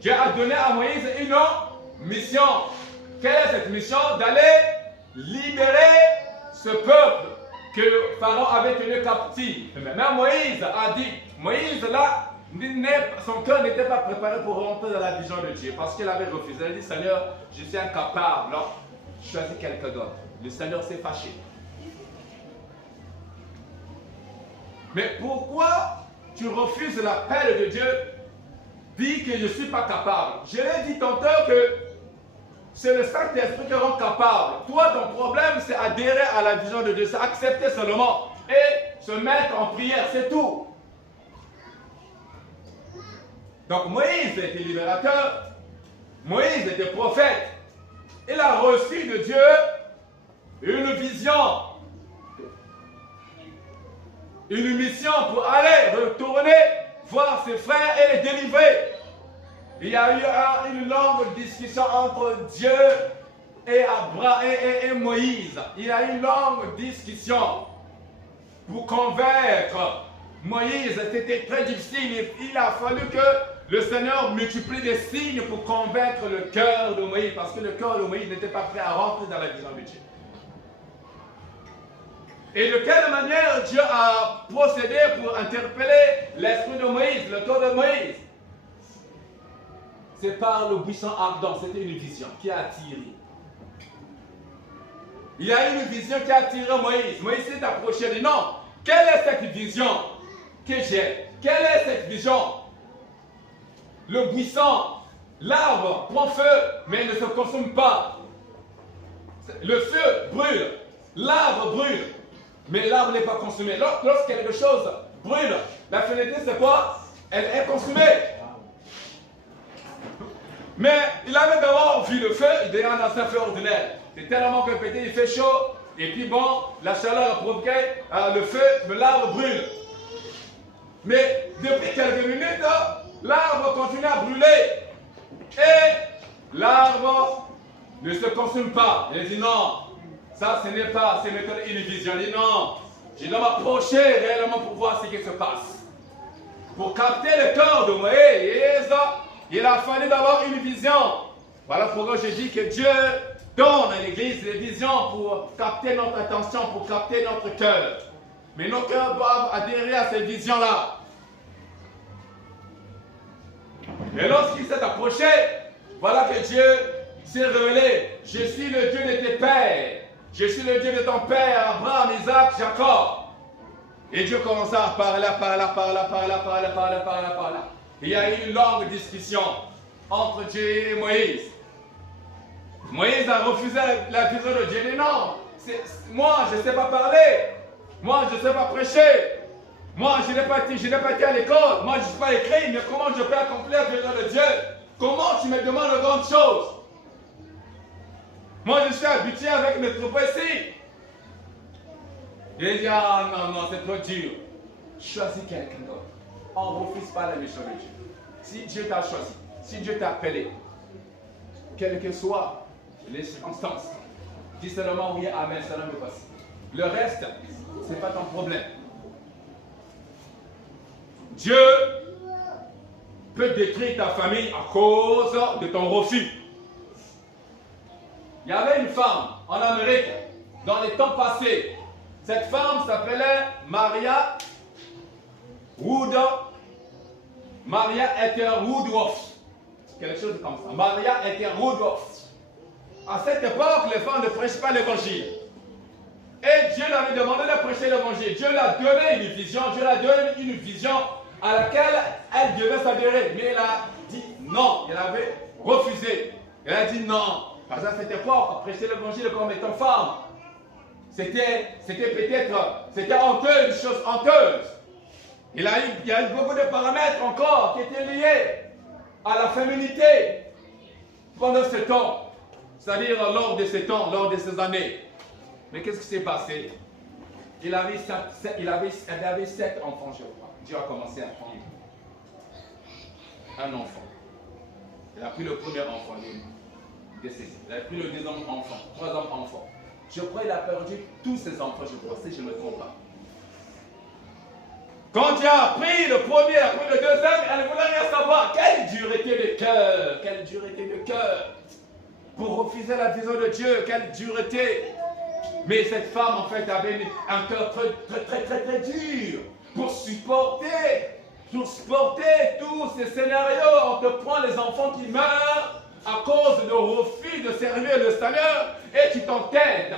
Dieu a donné à Moïse une mission. Quelle est cette mission? D'aller libérer ce peuple que Pharaon avait tenu captif. Mais même Moïse a dit, Moïse là, son cœur n'était pas préparé pour rentrer dans la vision de Dieu parce qu'il avait refusé. Il a dit, Seigneur, je suis incapable. Non, choisis quelqu'un d'autre. Le Seigneur s'est fâché. Mais pourquoi tu refuses l'appel de Dieu? Dis que je ne suis pas capable. Je l'ai dit tantôt que c'est le Saint-Esprit qui rend capable. Toi, ton problème, c'est adhérer à la vision de Dieu. C'est accepter seulement et se mettre en prière. C'est tout. Donc Moïse était libérateur. Moïse était prophète. Il a reçu de Dieu une vision. Une mission pour aller retourner voir ses frères et les délivrer. Il y a eu une longue discussion entre Dieu et Moïse. Il y a eu une longue discussion pour convaincre Moïse. C'était très difficile. Il a fallu que le Seigneur multiplie des signes pour convaincre le cœur de Moïse. Parce que le cœur de Moïse n'était pas prêt à rentrer dans la vision de Dieu. Et de quelle manière Dieu a procédé pour interpeller l'esprit de Moïse, le cœur de Moïse? C'est par le buisson ardent. C'était une vision qui a attiré. Il y a une vision qui a attiré Moïse. Moïse s'est approché et dit non, quelle est cette vision que j'ai? Quelle est cette vision? Le buisson, l'arbre prend feu, mais ne se consomme pas. Le feu brûle, l'arbre brûle, mais l'arbre n'est pas consumé. Lorsque quelque chose brûle, la finalité c'est quoi? Elle est consumée. Mais il avait d'abord vu le feu, il était dans un feu ordinaire. C'est tellement répété, il fait chaud, et puis bon, la chaleur a provoqué le feu, mais l'arbre brûle. Mais depuis quelques minutes, l'arbre continue à brûler. Et l'arbre ne se consume pas. Il dit non, ça ce n'est pas, c'est maintenant une vision. Il dit non, je dois m'approcher réellement pour voir ce qui se passe. Pour capter le cœur de Moïse, il a fallu d'avoir une vision. Voilà pourquoi je dis que Dieu donne à l'Église des visions pour capter notre attention, pour capter notre cœur. Mais nos cœurs doivent adhérer à cette vision-là. Et lorsqu'il s'est approché, voilà que Dieu s'est révélé. Je suis le Dieu de tes pères. Je suis le Dieu de ton père, Abraham, Isaac, Jacob. Et Dieu commença à parler. Il y a eu une longue discussion entre Dieu et Moïse. Moïse a refusé la vision de Dieu. Il dit non, moi je ne sais pas parler. Moi je ne sais pas prêcher. Moi je n'ai pas été à l'école. Moi je ne suis pas écrit. Mais comment je peux accomplir la vision de Dieu? Comment tu me demandes de grandes choses? Moi je suis habitué avec mes troupeaux ici. Il dit ah non, c'est trop dur. Choisis quelqu'un d'autre. On ne refuse pas la mission de Dieu. Si Dieu t'a choisi, si Dieu t'a appelé, quelles que soient les circonstances, dis seulement oui, amen, ça me passe. Le reste, ce n'est pas ton problème. Dieu peut détruire ta famille à cause de ton refus. Il y avait une femme en Amérique, dans les temps passés. Cette femme s'appelait Maria Ether Woodworth. Quelque chose comme ça. Maria Ether Woodworth. À cette époque, les femmes ne prêchaient pas l'évangile. Et Dieu l'avait demandé de prêcher l'évangile. Dieu l'a donné une vision. Dieu l'a donné une vision à laquelle elle devait s'adhérer. Mais elle a dit non. Elle avait refusé. Elle a dit non. Parce qu'à cette époque, prêcher l'évangile comme étant femme, c'était honteux, une chose honteuse. Il y a eu beaucoup de paramètres encore qui étaient liés à la féminité pendant ce temps. C'est-à-dire lors de ces temps, lors de ces années. Mais qu'est-ce qui s'est passé? Elle avait 7 enfants, je crois. Dieu a commencé à prendre un enfant. Il a pris le premier enfant, il a pris le deuxième enfant, troisième enfant. Je crois qu'il a perdu tous ses enfants, je crois, si je ne me trompe pas. Quand Dieu a pris le premier, a pris le deuxième, elle ne voulait rien savoir. Quelle dureté de cœur pour refuser la vision de Dieu, quelle dureté. Mais cette femme, en fait, avait un cœur très dur pour supporter tous ces scénarios. On te prend les enfants qui meurent à cause de refus de servir le Seigneur et tu t'entêtes.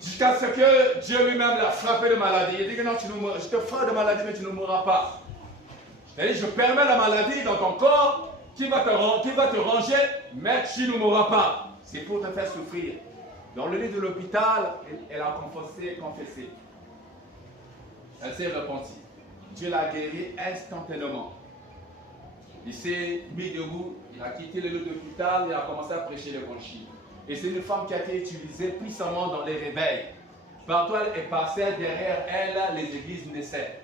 Jusqu'à ce que Dieu lui-même l'a frappé de maladie. Il dit que non, je te frappe de maladie, mais tu ne mourras pas. C'est-à-dire, je permets la maladie dans ton corps qui va te ranger, mais tu ne mourras pas. C'est pour te faire souffrir. Dans le lit de l'hôpital, elle a confessé. Elle s'est repentie. Dieu l'a guéri instantanément. Il s'est mis debout, il a quitté le lit de l'hôpital et a commencé à prêcher l'évangile. Et c'est une femme qui a été utilisée puissamment dans les réveils. Partout elle est passée, derrière elle, les églises naissaient.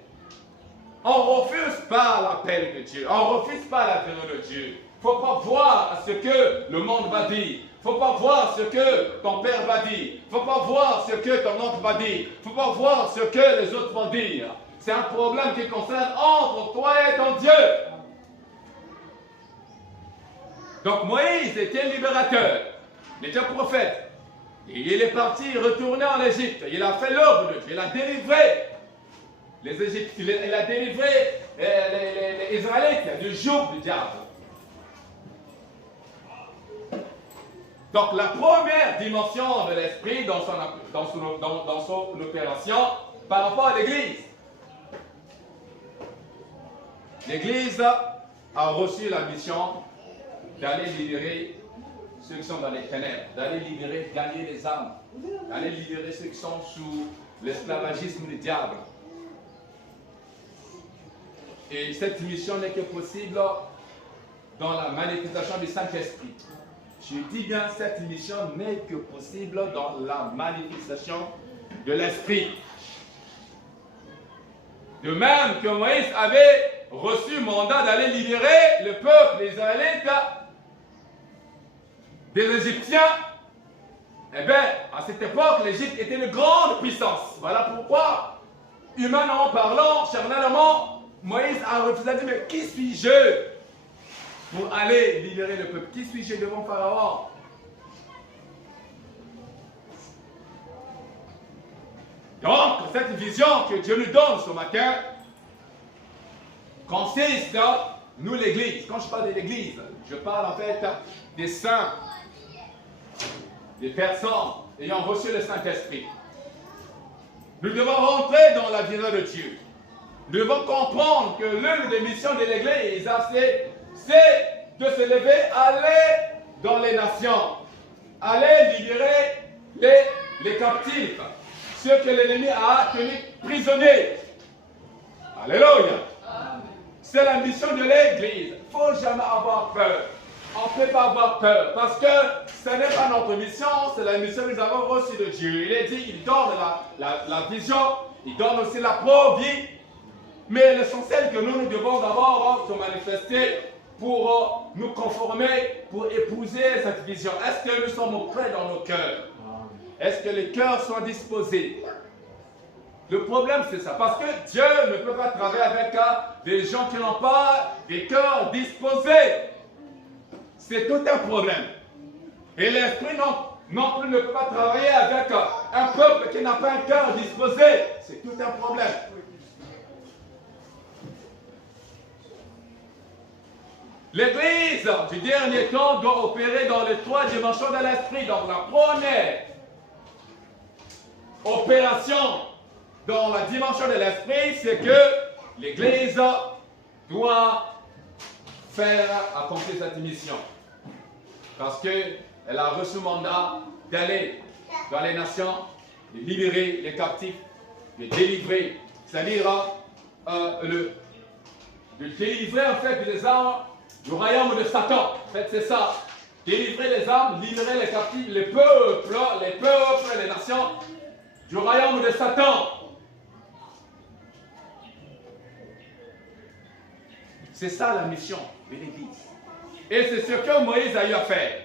On ne refuse pas l'appel de Dieu. On ne refuse pas la vision de Dieu. Il ne faut pas voir ce que le monde va dire. Il ne faut pas voir ce que ton père va dire. Il ne faut pas voir ce que ton oncle va dire. Il ne faut pas voir ce que les autres vont dire. C'est un problème qui concerne entre toi et ton Dieu. Donc Moïse était libérateur. Il était prophète. Et il est parti retourner en Égypte. Il a fait l'œuvre de Dieu. Il a délivré les Égyptiens. Il a délivré les Israélites du joug du diable. Donc la première dimension de l'esprit dans son opération par rapport à l'Église. L'Église a reçu la mission d'aller libérer ceux qui sont dans les ténèbres, d'aller libérer, gagner les âmes, d'aller libérer ceux qui sont sous l'esclavagisme du diable. Et cette mission n'est que possible dans la manifestation du Saint-Esprit. Je dis bien, cette mission n'est que possible dans la manifestation de l'Esprit. De même que Moïse avait reçu mandat d'aller libérer le peuple, les Israélites, des Égyptiens, eh bien, à cette époque, l'Égypte était une grande puissance. Voilà pourquoi, humainement parlant, charnellement, Moïse a refusé de dire, mais qui suis-je pour aller libérer le peuple? Qui suis-je devant Pharaon? Donc, cette vision que Dieu nous donne ce matin consiste, nous l'Église, quand je parle de l'Église, je parle en fait des saints, des personnes ayant reçu le Saint-Esprit. Nous devons rentrer dans la vision de Dieu. Nous devons comprendre que l'une des missions de l'Église, c'est de se lever, aller dans les nations, aller libérer les captifs, ceux que l'ennemi a tenus prisonniers. Alléluia. C'est la mission de l'Église. Il ne faut jamais avoir peur. On ne peut pas avoir peur parce que ce n'est pas notre mission, c'est la mission que nous avons reçue de Dieu. Il est dit, il donne la vision, il donne aussi la provie. Mais l'essentiel que nous devons d'abord se manifester pour nous conformer, pour épouser cette vision. Est-ce que nous sommes prêts dans nos cœurs? Est-ce que les cœurs sont disposés? Le problème, c'est ça. Parce que Dieu ne peut pas travailler avec des gens qui n'ont pas des cœurs disposés. C'est tout un problème. Et l'Esprit non plus ne peut pas travailler avec un peuple qui n'a pas un cœur disposé. C'est tout un problème. L'Église du dernier temps doit opérer dans les 3 dimensions de l'Esprit. Donc la première opération dans la dimension de l'Esprit, c'est que l'Église doit faire accomplir cette mission. Parce qu'elle a reçu mandat d'aller dans les nations, de libérer les captifs, de délivrer, c'est-à-dire de délivrer en fait les âmes du royaume de Satan. En fait, c'est ça. Délivrer les âmes, libérer les captifs, les peuples, les nations du royaume de Satan. C'est ça la mission de l'Église. Et c'est ce que Moïse a eu à faire.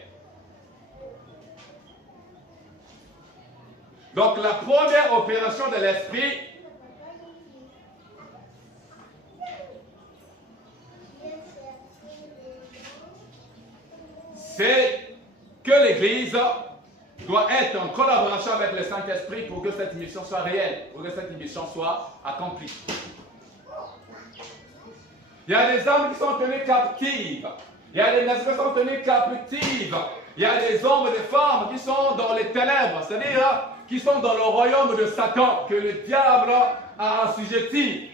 Donc la première opération de l'Esprit, c'est que l'Église doit être en collaboration avec le Saint-Esprit pour que cette mission soit réelle, pour que cette mission soit accomplie. Il y a des âmes qui sont tenues captives. Il y a des nations qui sont tenues captives. Il y a des hommes et des femmes qui sont dans les ténèbres, c'est-à-dire qui sont dans le royaume de Satan, que le diable a assujetti.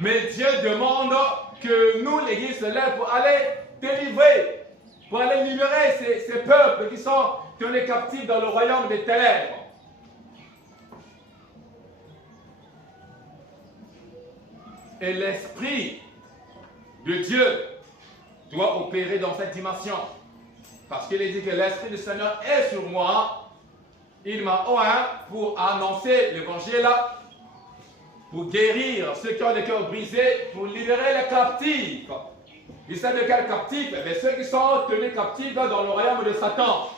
Mais Dieu demande que nous, l'Église, se lève pour aller délivrer, pour aller libérer ces peuples qui sont tenus captifs dans le royaume des ténèbres. Et l'Esprit de Dieu doit opérer dans cette dimension. Parce qu'il est dit que l'Esprit du Seigneur est sur moi. Il m'a oint pour annoncer l'évangile, pour guérir ceux qui ont le cœur brisé, pour libérer les captifs. Il s'agit de quels captifs? Eh bien, ceux qui sont tenus captifs dans le royaume de Satan.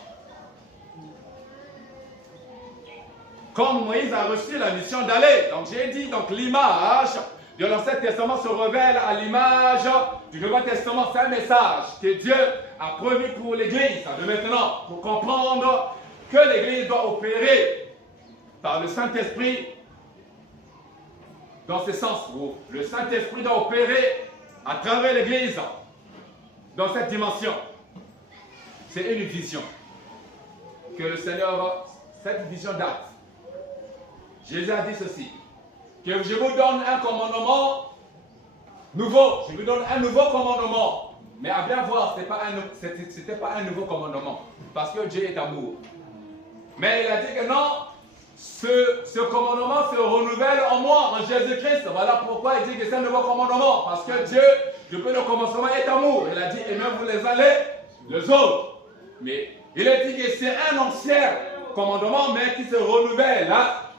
Comme Moïse a reçu la mission d'aller. Donc j'ai dit, donc l'image de l'Ancien Testament se révèle à l'image du Nouveau Testament. C'est un message que Dieu a prévu pour l'Église de maintenant, pour comprendre que l'Église doit opérer par le Saint-Esprit dans ce sens où le Saint-Esprit doit opérer à travers l'Église dans cette dimension. C'est une vision que le Seigneur, cette vision date. Jésus a dit ceci, que je vous donne un commandement nouveau. Je vous donne un nouveau commandement. Mais à bien voir, ce n'était pas un nouveau commandement. Parce que Dieu est amour. Mais il a dit que non, ce commandement se renouvelle en moi, en Jésus-Christ. Voilà pourquoi il dit que c'est un nouveau commandement. Parce que Dieu, depuis le commencement, est amour. Il a dit, aimez-vous les uns les autres. Mais il a dit que c'est un ancien commandement, mais qui se renouvelle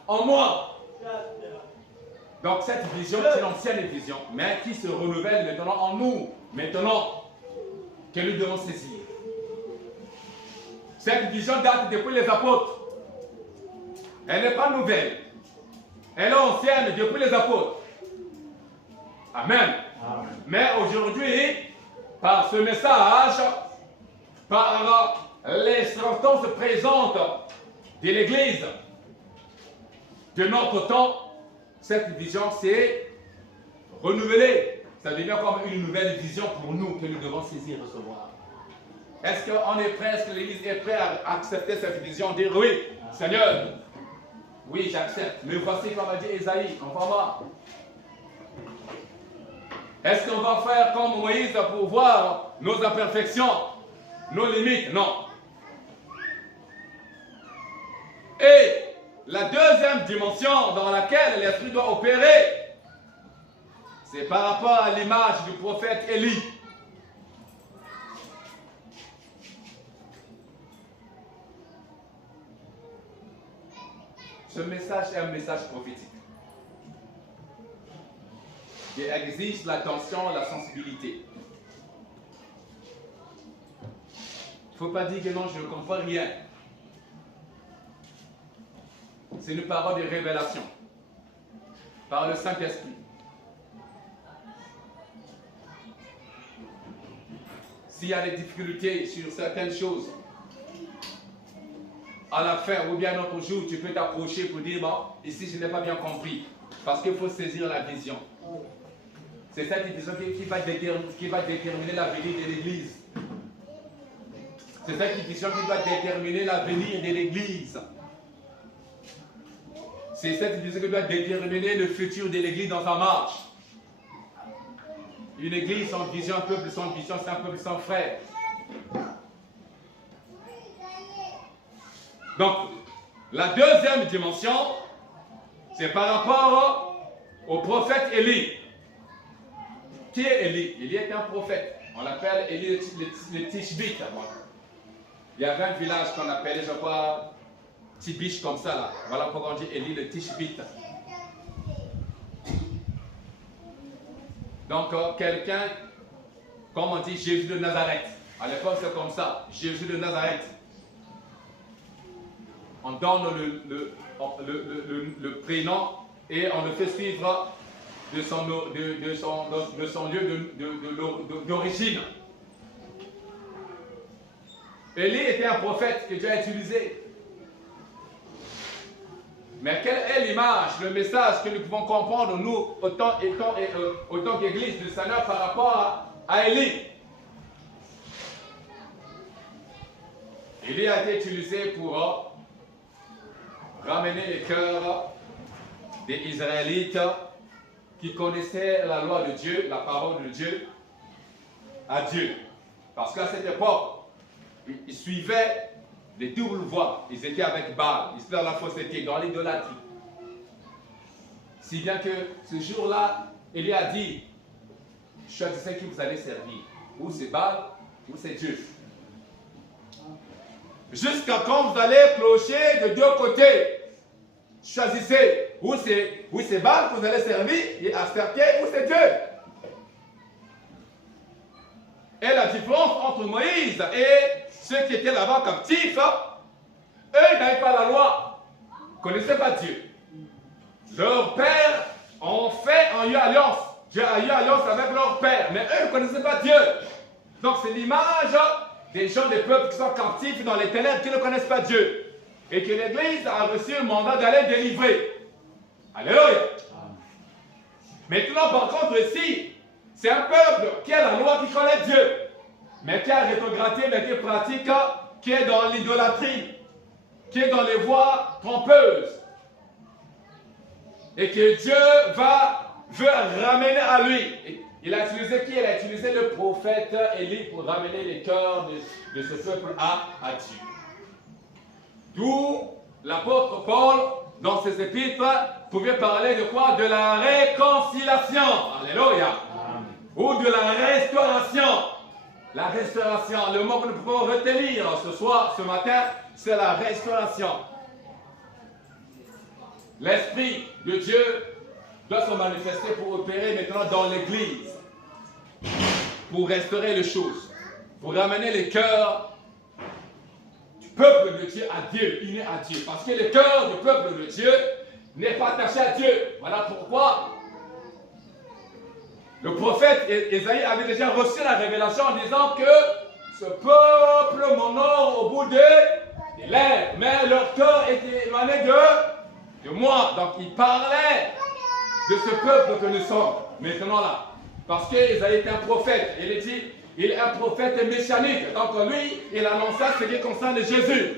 en moi. Donc cette vision, c'est l'ancienne vision, mais qui se renouvelle maintenant en nous, maintenant que nous devons saisir. Cette vision date depuis les apôtres. Elle n'est pas nouvelle. Elle est ancienne depuis les apôtres. Amen. Amen. Mais aujourd'hui, par ce message, par les circonstances présentes de l'Église, de notre temps, cette vision s'est renouvelée. Ça devient comme une nouvelle vision pour nous que nous devons saisir et recevoir. Est-ce qu'on est prêt, est-ce que l'Église est prête à accepter cette vision, dire oui, Seigneur, oui, j'accepte. Mais voici comme a dit Esaïe, on va voir. Est-ce qu'on va faire comme Moïse pour voir nos imperfections, nos limites? Non. Et la deuxième dimension dans laquelle l'Esprit doit opérer, c'est par rapport à l'image du prophète Élie. Ce message est un message prophétique qui exige l'attention, la sensibilité. Il ne faut pas dire que non, je ne comprends rien. C'est une parole de révélation par le Saint-Esprit. S'il y a des difficultés sur certaines choses, à la fin ou bien un autre jour, tu peux t'approcher pour dire, bon, ici je n'ai pas bien compris. Parce qu'il faut saisir la vision. C'est cette vision qui va déterminer l'avenir de l'Église. C'est cette vision qui va déterminer l'avenir de l'Église. C'est cette vision qui doit déterminer le futur de l'Église dans sa marche. Une Église sans vision, un peuple sans vision, c'est un peuple sans frère. Donc, la deuxième dimension, c'est par rapport au prophète Élie. Qui est Élie? Élie est un prophète. On l'appelle Élie le Tishbite. Il y avait un village qu'on appelait, je crois, Tibiche comme ça là. Voilà pourquoi on dit Élie le Tishbite. Donc, quelqu'un, comme on dit Jésus de Nazareth. À l'époque, c'est comme ça. Jésus de Nazareth. On donne le prénom et on le fait suivre de son lieu d'origine. Élie était un prophète que Dieu a utilisé. Mais quelle est l'image, le message que nous pouvons comprendre, nous, autant qu'Église du Seigneur, par rapport à Élie? Élie a été utilisé pour ramener les cœurs des Israélites qui connaissaient la loi de Dieu, la parole de Dieu, à Dieu. Parce qu'à cette époque, ils suivaient des doubles voies. Ils étaient avec Baal, ils étaient dans la fausseté, dans l'idolâtrie. Si bien que ce jour-là, Élie a dit, choisissez qui vous allez servir. Ou c'est Baal, ou c'est Dieu. Jusqu'à quand vous allez clocher de deux côtés. Choisissez où c'est Baal que vous allez servir et accepter où c'est Dieu. Et la différence entre Moïse et ceux qui étaient là-bas captifs, eux n'avaient pas la loi, ne connaissaient pas Dieu. Leurs pères ont eu alliance. Dieu a eu alliance avec leur père, mais eux ne connaissaient pas Dieu. Donc c'est l'image des gens des peuples qui sont captifs dans les ténèbres, qui ne connaissent pas Dieu. Et que l'Église a reçu le mandat d'aller délivrer. Alléluia. Maintenant, par contre, ici, c'est un peuple qui a la loi, qui connaît Dieu, mais qui a rétrogradé, mais qui pratique, qui est dans l'idolâtrie, qui est dans les voies trompeuses. Et que Dieu veut ramener à lui. Il a utilisé qui? Il a utilisé le prophète Élie pour ramener les cœurs de ce peuple à Dieu. D'où l'apôtre Paul, dans ses épîtres, pouvait parler de quoi? De la réconciliation. Alléluia. Ou de la restauration. La restauration, le mot que nous pouvons retenir ce matin, c'est la restauration. L'Esprit de Dieu doit se manifester pour opérer maintenant dans l'Église, pour restaurer les choses, pour ramener les cœurs du peuple de Dieu à Dieu, unis à Dieu. Parce que le cœur du peuple de Dieu n'est pas attaché à Dieu. Voilà pourquoi le prophète Esaïe avait déjà reçu la révélation en disant que ce peuple m'honore au bout des lèvres, mais leur cœur était éloigné de moi. Donc il parlait de ce peuple que nous sommes maintenant là. Parce qu'Ésaïe est un prophète. Il dit, il est un prophète messianique. Donc lui, il annonçait ce qui concerne Jésus.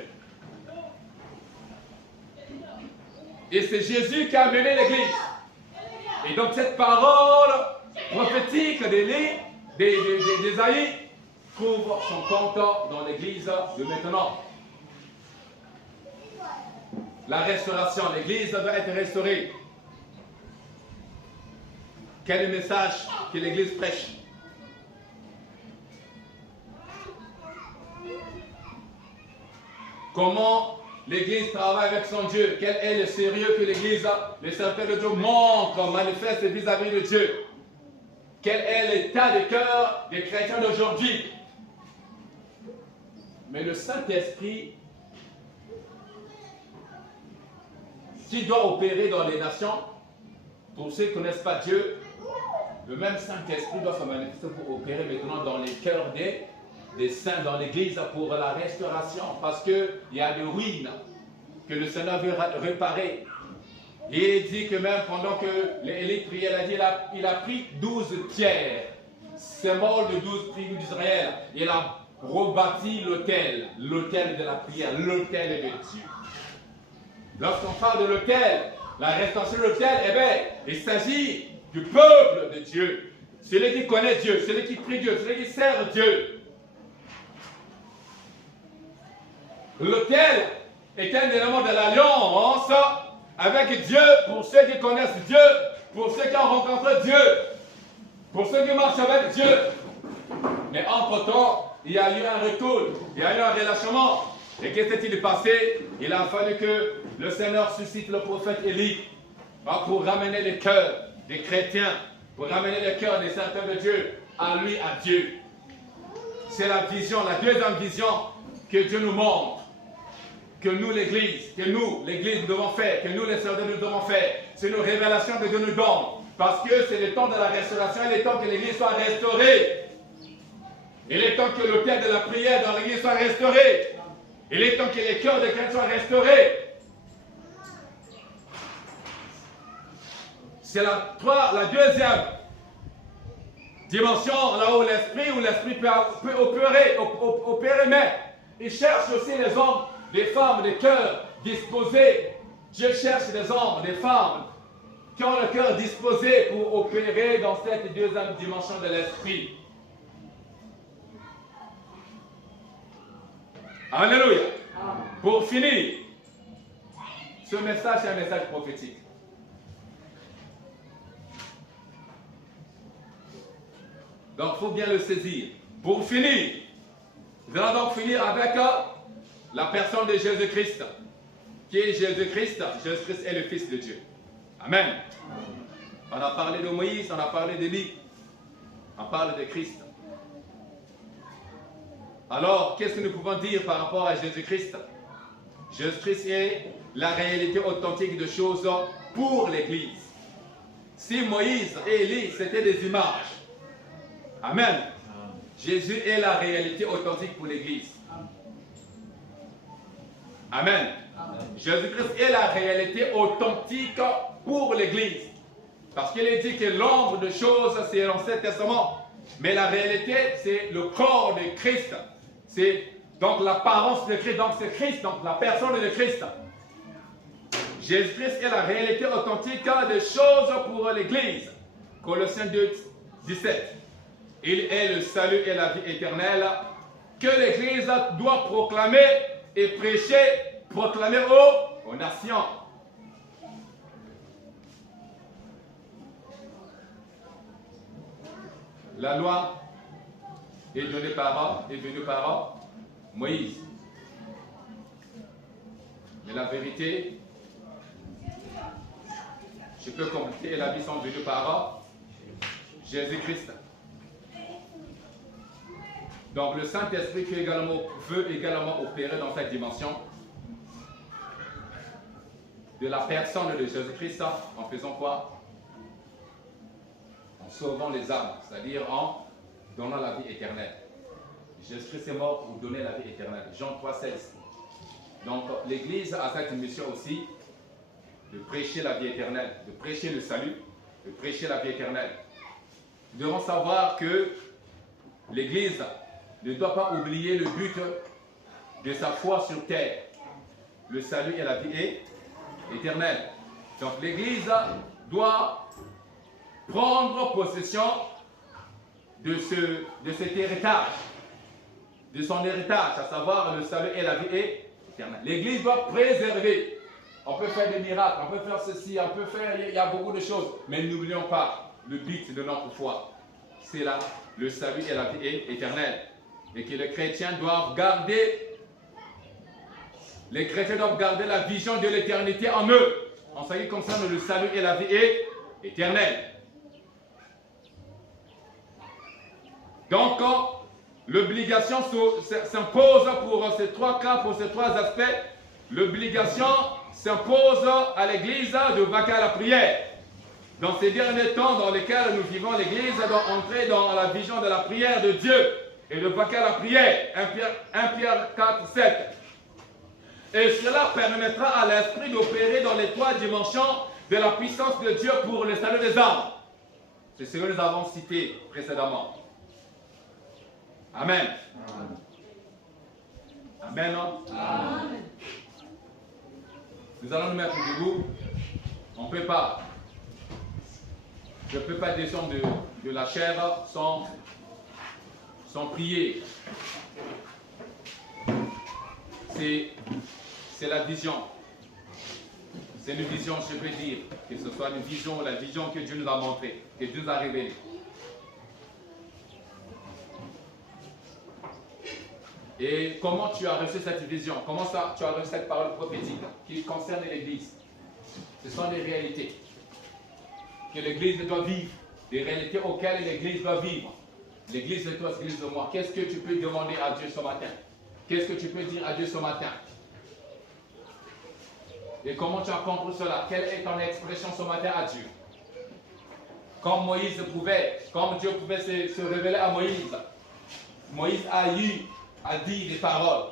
Et c'est Jésus qui a mené l'Église. Et donc cette parole prophétique d'Ésaïe trouve son compte dans l'Église de maintenant. La restauration, l'Église doit être restaurée. Quel est le message que l'Église prêche? Comment l'Église travaille avec son Dieu? Quel est le sérieux que l'Église, les serviteurs de Dieu montrent, manifestent vis-à-vis de Dieu? Quel est l'état de cœur des chrétiens d'aujourd'hui? Mais le Saint-Esprit, s'il doit opérer dans les nations, pour ceux qui ne connaissent pas Dieu, le même Saint-Esprit doit se manifester pour opérer maintenant dans les cœurs des saints dans l'Église pour la restauration, parce qu'il y a des ruines que le Seigneur veut réparer. Et il dit que même pendant que Élie priait, il a pris 12 pierres, symbole de 12 tribus d'Israël. Il a rebâti l'autel de la prière, l'autel de Dieu. Lorsqu'on parle de l'autel, la restauration de l'autel, eh bien, il s'agit du peuple de Dieu. Celui qui connaît Dieu, celui qui prie Dieu, celui qui sert Dieu. L'autel est un élément de l'alliance avec Dieu pour ceux qui connaissent Dieu, pour ceux qui ont rencontré Dieu, pour ceux qui marchent avec Dieu. Mais entre-temps, il y a eu un retour, il y a eu un relâchement. Et qu'est-ce qui s'est passé? Il a fallu que le Seigneur suscite le prophète Élie pour ramener les cœurs des chrétiens, pour ramener les cœurs des serviteurs de Dieu à lui, à Dieu. C'est la vision, la deuxième vision que Dieu nous montre, que nous, l'Église, nous devons faire, que nous, les serviteurs, nous devons faire. C'est une révélation que Dieu nous donne, parce que c'est le temps de la restauration, il est temps que l'Église soit restaurée. Il est temps que l'autel de la prière dans l'Église soit restauré. Il est temps que les cœurs des chrétiens soient restaurés. C'est la deuxième dimension, là où l'esprit peut opérer, mais il cherche aussi les hommes, des femmes, des cœurs disposés. Dieu cherche des hommes, des femmes qui ont le cœur disposé pour opérer dans cette deuxième dimension de l'esprit. Alléluia. Pour finir, ce message est un message prophétique. Donc, il faut bien le saisir. Pour finir, nous allons donc finir avec la personne de Jésus-Christ. Qui est Jésus-Christ? Jésus-Christ est le Fils de Dieu. Amen. On a parlé de Moïse, on a parlé d'Élie. On parle de Christ. Alors, qu'est-ce que nous pouvons dire par rapport à Jésus-Christ? Jésus-Christ est la réalité authentique de choses pour l'Église. Si Moïse et Élie, c'était des images. Amen. Jésus est la réalité authentique pour l'Église. Amen. Jésus-Christ est la réalité authentique pour l'Église. Parce qu'il est dit que l'ombre de choses, c'est l'Ancien Testament. Mais la réalité, c'est le corps de Christ. C'est donc l'apparence de Christ. Donc c'est Christ, donc la personne de Christ. Jésus-Christ est la réalité authentique des choses pour l'Église. Colossiens 2, 17. Il est le salut et la vie éternelle que l'Église doit proclamer et prêcher, proclamer aux nations. La loi est venue par Moïse. Mais la vérité, je peux compléter, et la vie sont venues par Jésus-Christ. Donc le Saint-Esprit veut également opérer dans cette dimension de la personne de Jésus-Christ en faisant quoi? En sauvant les âmes, c'est-à-dire en donnant la vie éternelle. Jésus-Christ est mort pour donner la vie éternelle. Jean 3, 16. Donc l'Église a cette mission aussi de prêcher la vie éternelle, de prêcher le salut, de prêcher la vie éternelle. Nous devons savoir que l'Église ne doit pas oublier le but de sa foi sur terre, le salut et la vie éternelle. Donc l'Église doit prendre possession de cet héritage, de son héritage, à savoir le salut et la vie éternelle. L'Église doit préserver. On peut faire des miracles, on peut faire ceci, on peut faire, il y a beaucoup de choses, mais n'oublions pas le but de notre foi. C'est là le salut et la vie éternelle. Et que les chrétiens doivent garder la vision de l'éternité en eux, en ce qui concerne le salut et la vie éternelle. Donc, l'obligation s'impose pour ces trois cas, pour ces trois aspects. L'obligation s'impose à l'Église de vaquer à la prière. Dans ces derniers temps dans lesquels nous vivons, l'Église doit entrer dans la vision de la prière de Dieu et de vaquer à la prière. 1 Pierre 4, 7. Et cela permettra à l'Esprit d'opérer dans les trois dimensions de la puissance de Dieu pour le salut des âmes. C'est ce que nous avons cité précédemment. Amen. Amen. Amen. Nous allons nous mettre debout. On ne peut pas. Je ne peux pas descendre de la chair sans prier. C'est la vision. C'est une vision, je peux dire, que ce soit une vision, la vision que Dieu nous a montrée, que Dieu nous a révélée. Et comment tu as reçu cette vision? Comment ça, tu as reçu cette parole prophétique qui concerne l'Église? Ce sont des réalités que l'Église doit vivre, des réalités auxquelles l'Église doit vivre. L'Église de toi, l'Église de moi. Qu'est-ce que tu peux demander à Dieu ce matin? Qu'est-ce que tu peux dire à Dieu ce matin? Et comment tu as compris cela? Quelle est ton expression ce matin à Dieu? Comme Dieu pouvait se révéler à Moïse. Moïse a eu à dire des paroles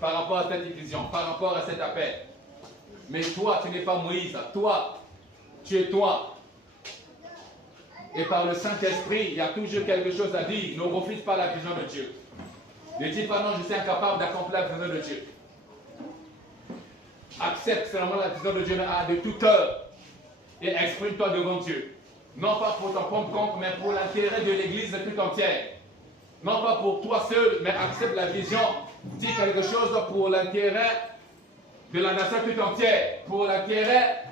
par rapport à cette vision, par rapport à cet appel. Mais toi, tu n'es pas Moïse. Toi, tu es toi. Et par le Saint-Esprit, il y a toujours quelque chose à dire. Ne refuse pas la vision de Dieu. Ne dis pas non, je suis incapable d'accomplir la vision de Dieu. Accepte seulement la vision de Dieu de toute heure et exprime-toi devant Dieu. Non pas pour ton propre compte, mais pour l'intérêt de l'Église tout entière. Non pas pour toi seul, mais accepte la vision. Dis quelque chose pour l'intérêt de la nation tout entière, pour l'intérêt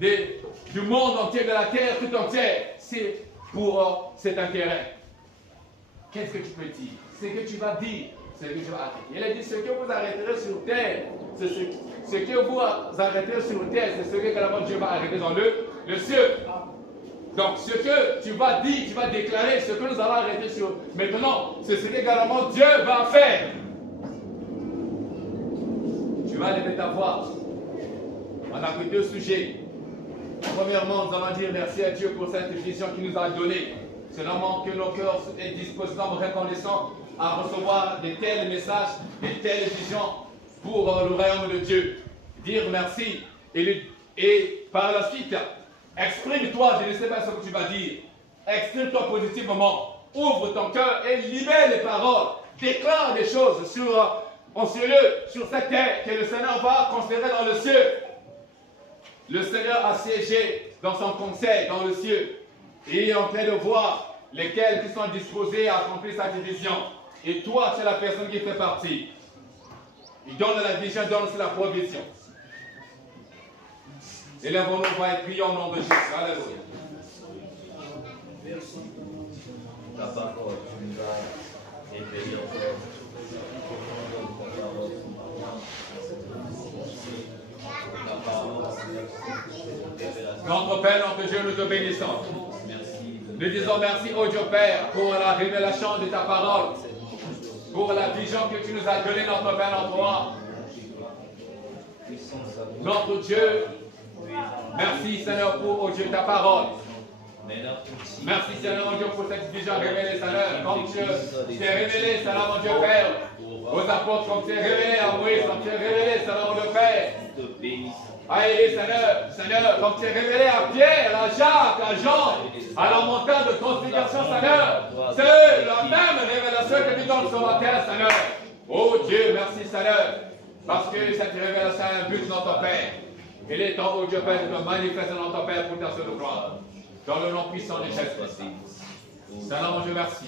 du monde entier, de la terre tout entière. C'est pour cet intérêt. Qu'est-ce que tu peux dire? Ce que tu vas dire, ce que tu vas arrêter. Il a dit, ce que vous arrêterez sur terre, ce que vous arrêterez sur terre, c'est ce que également Dieu va arrêter dans le ciel. Donc ce que tu vas dire, tu vas déclarer, ce que nous allons arrêter sur maintenant, c'est ce que également Dieu va faire. Tu vas lever ta voix. On n'a que deux sujets. Premièrement, nous allons dire merci à Dieu pour cette vision qu'il nous a donnée. C'est vraiment que nos cœurs soient disposés, reconnaissants à recevoir de tels messages, de telles visions pour le royaume de Dieu. Dire merci et par la suite, exprime-toi, je ne sais pas ce que tu vas dire. Exprime-toi positivement. Ouvre ton cœur et libère les paroles. Déclare des choses sur cette terre que le Seigneur va considérer dans le ciel. Le Seigneur a siégé dans son conseil dans le ciel. Et il est en train de voir lesquels qui sont disposés à accomplir sa vision. Et toi, tu es la personne qui fait partie. Il donne la vision, donne aussi la provision. Élèvons-nous, on va prier au nom de Jésus. Alléluia. Merci. Ta parole, tu nous as révélé encore. Notre Père, notre Dieu, nous te bénissons. Nous disons merci, ô Dieu Père, pour la révélation de ta parole, pour la vision que tu nous as donnée, notre Père, notre roi. Notre Dieu, merci Seigneur pour, ô Dieu, ta parole. Merci Seigneur, mon Dieu, pour cette vision révélée, Seigneur. Comme tu t'es révélé, Seigneur, mon Dieu Père, aux apôtres, comme tu es révélé à Moïse, comme tu es révélé, Seigneur, mon Dieu Père, Aïe, Seigneur, Seigneur, comme tu es révélé à Pierre, à Jacques, à Jean, à la montagne de transfiguration, Seigneur, c'est la même révélation que tu donnes ce matin, Seigneur. Oh Dieu, merci, Seigneur, parce que cette révélation a un but dans ton Père. Il est temps, oh Dieu Père, de te manifester dans ton Père pour ta seule gloire. Dans le nom puissant de Jésus-Christ. Seigneur, je remercie.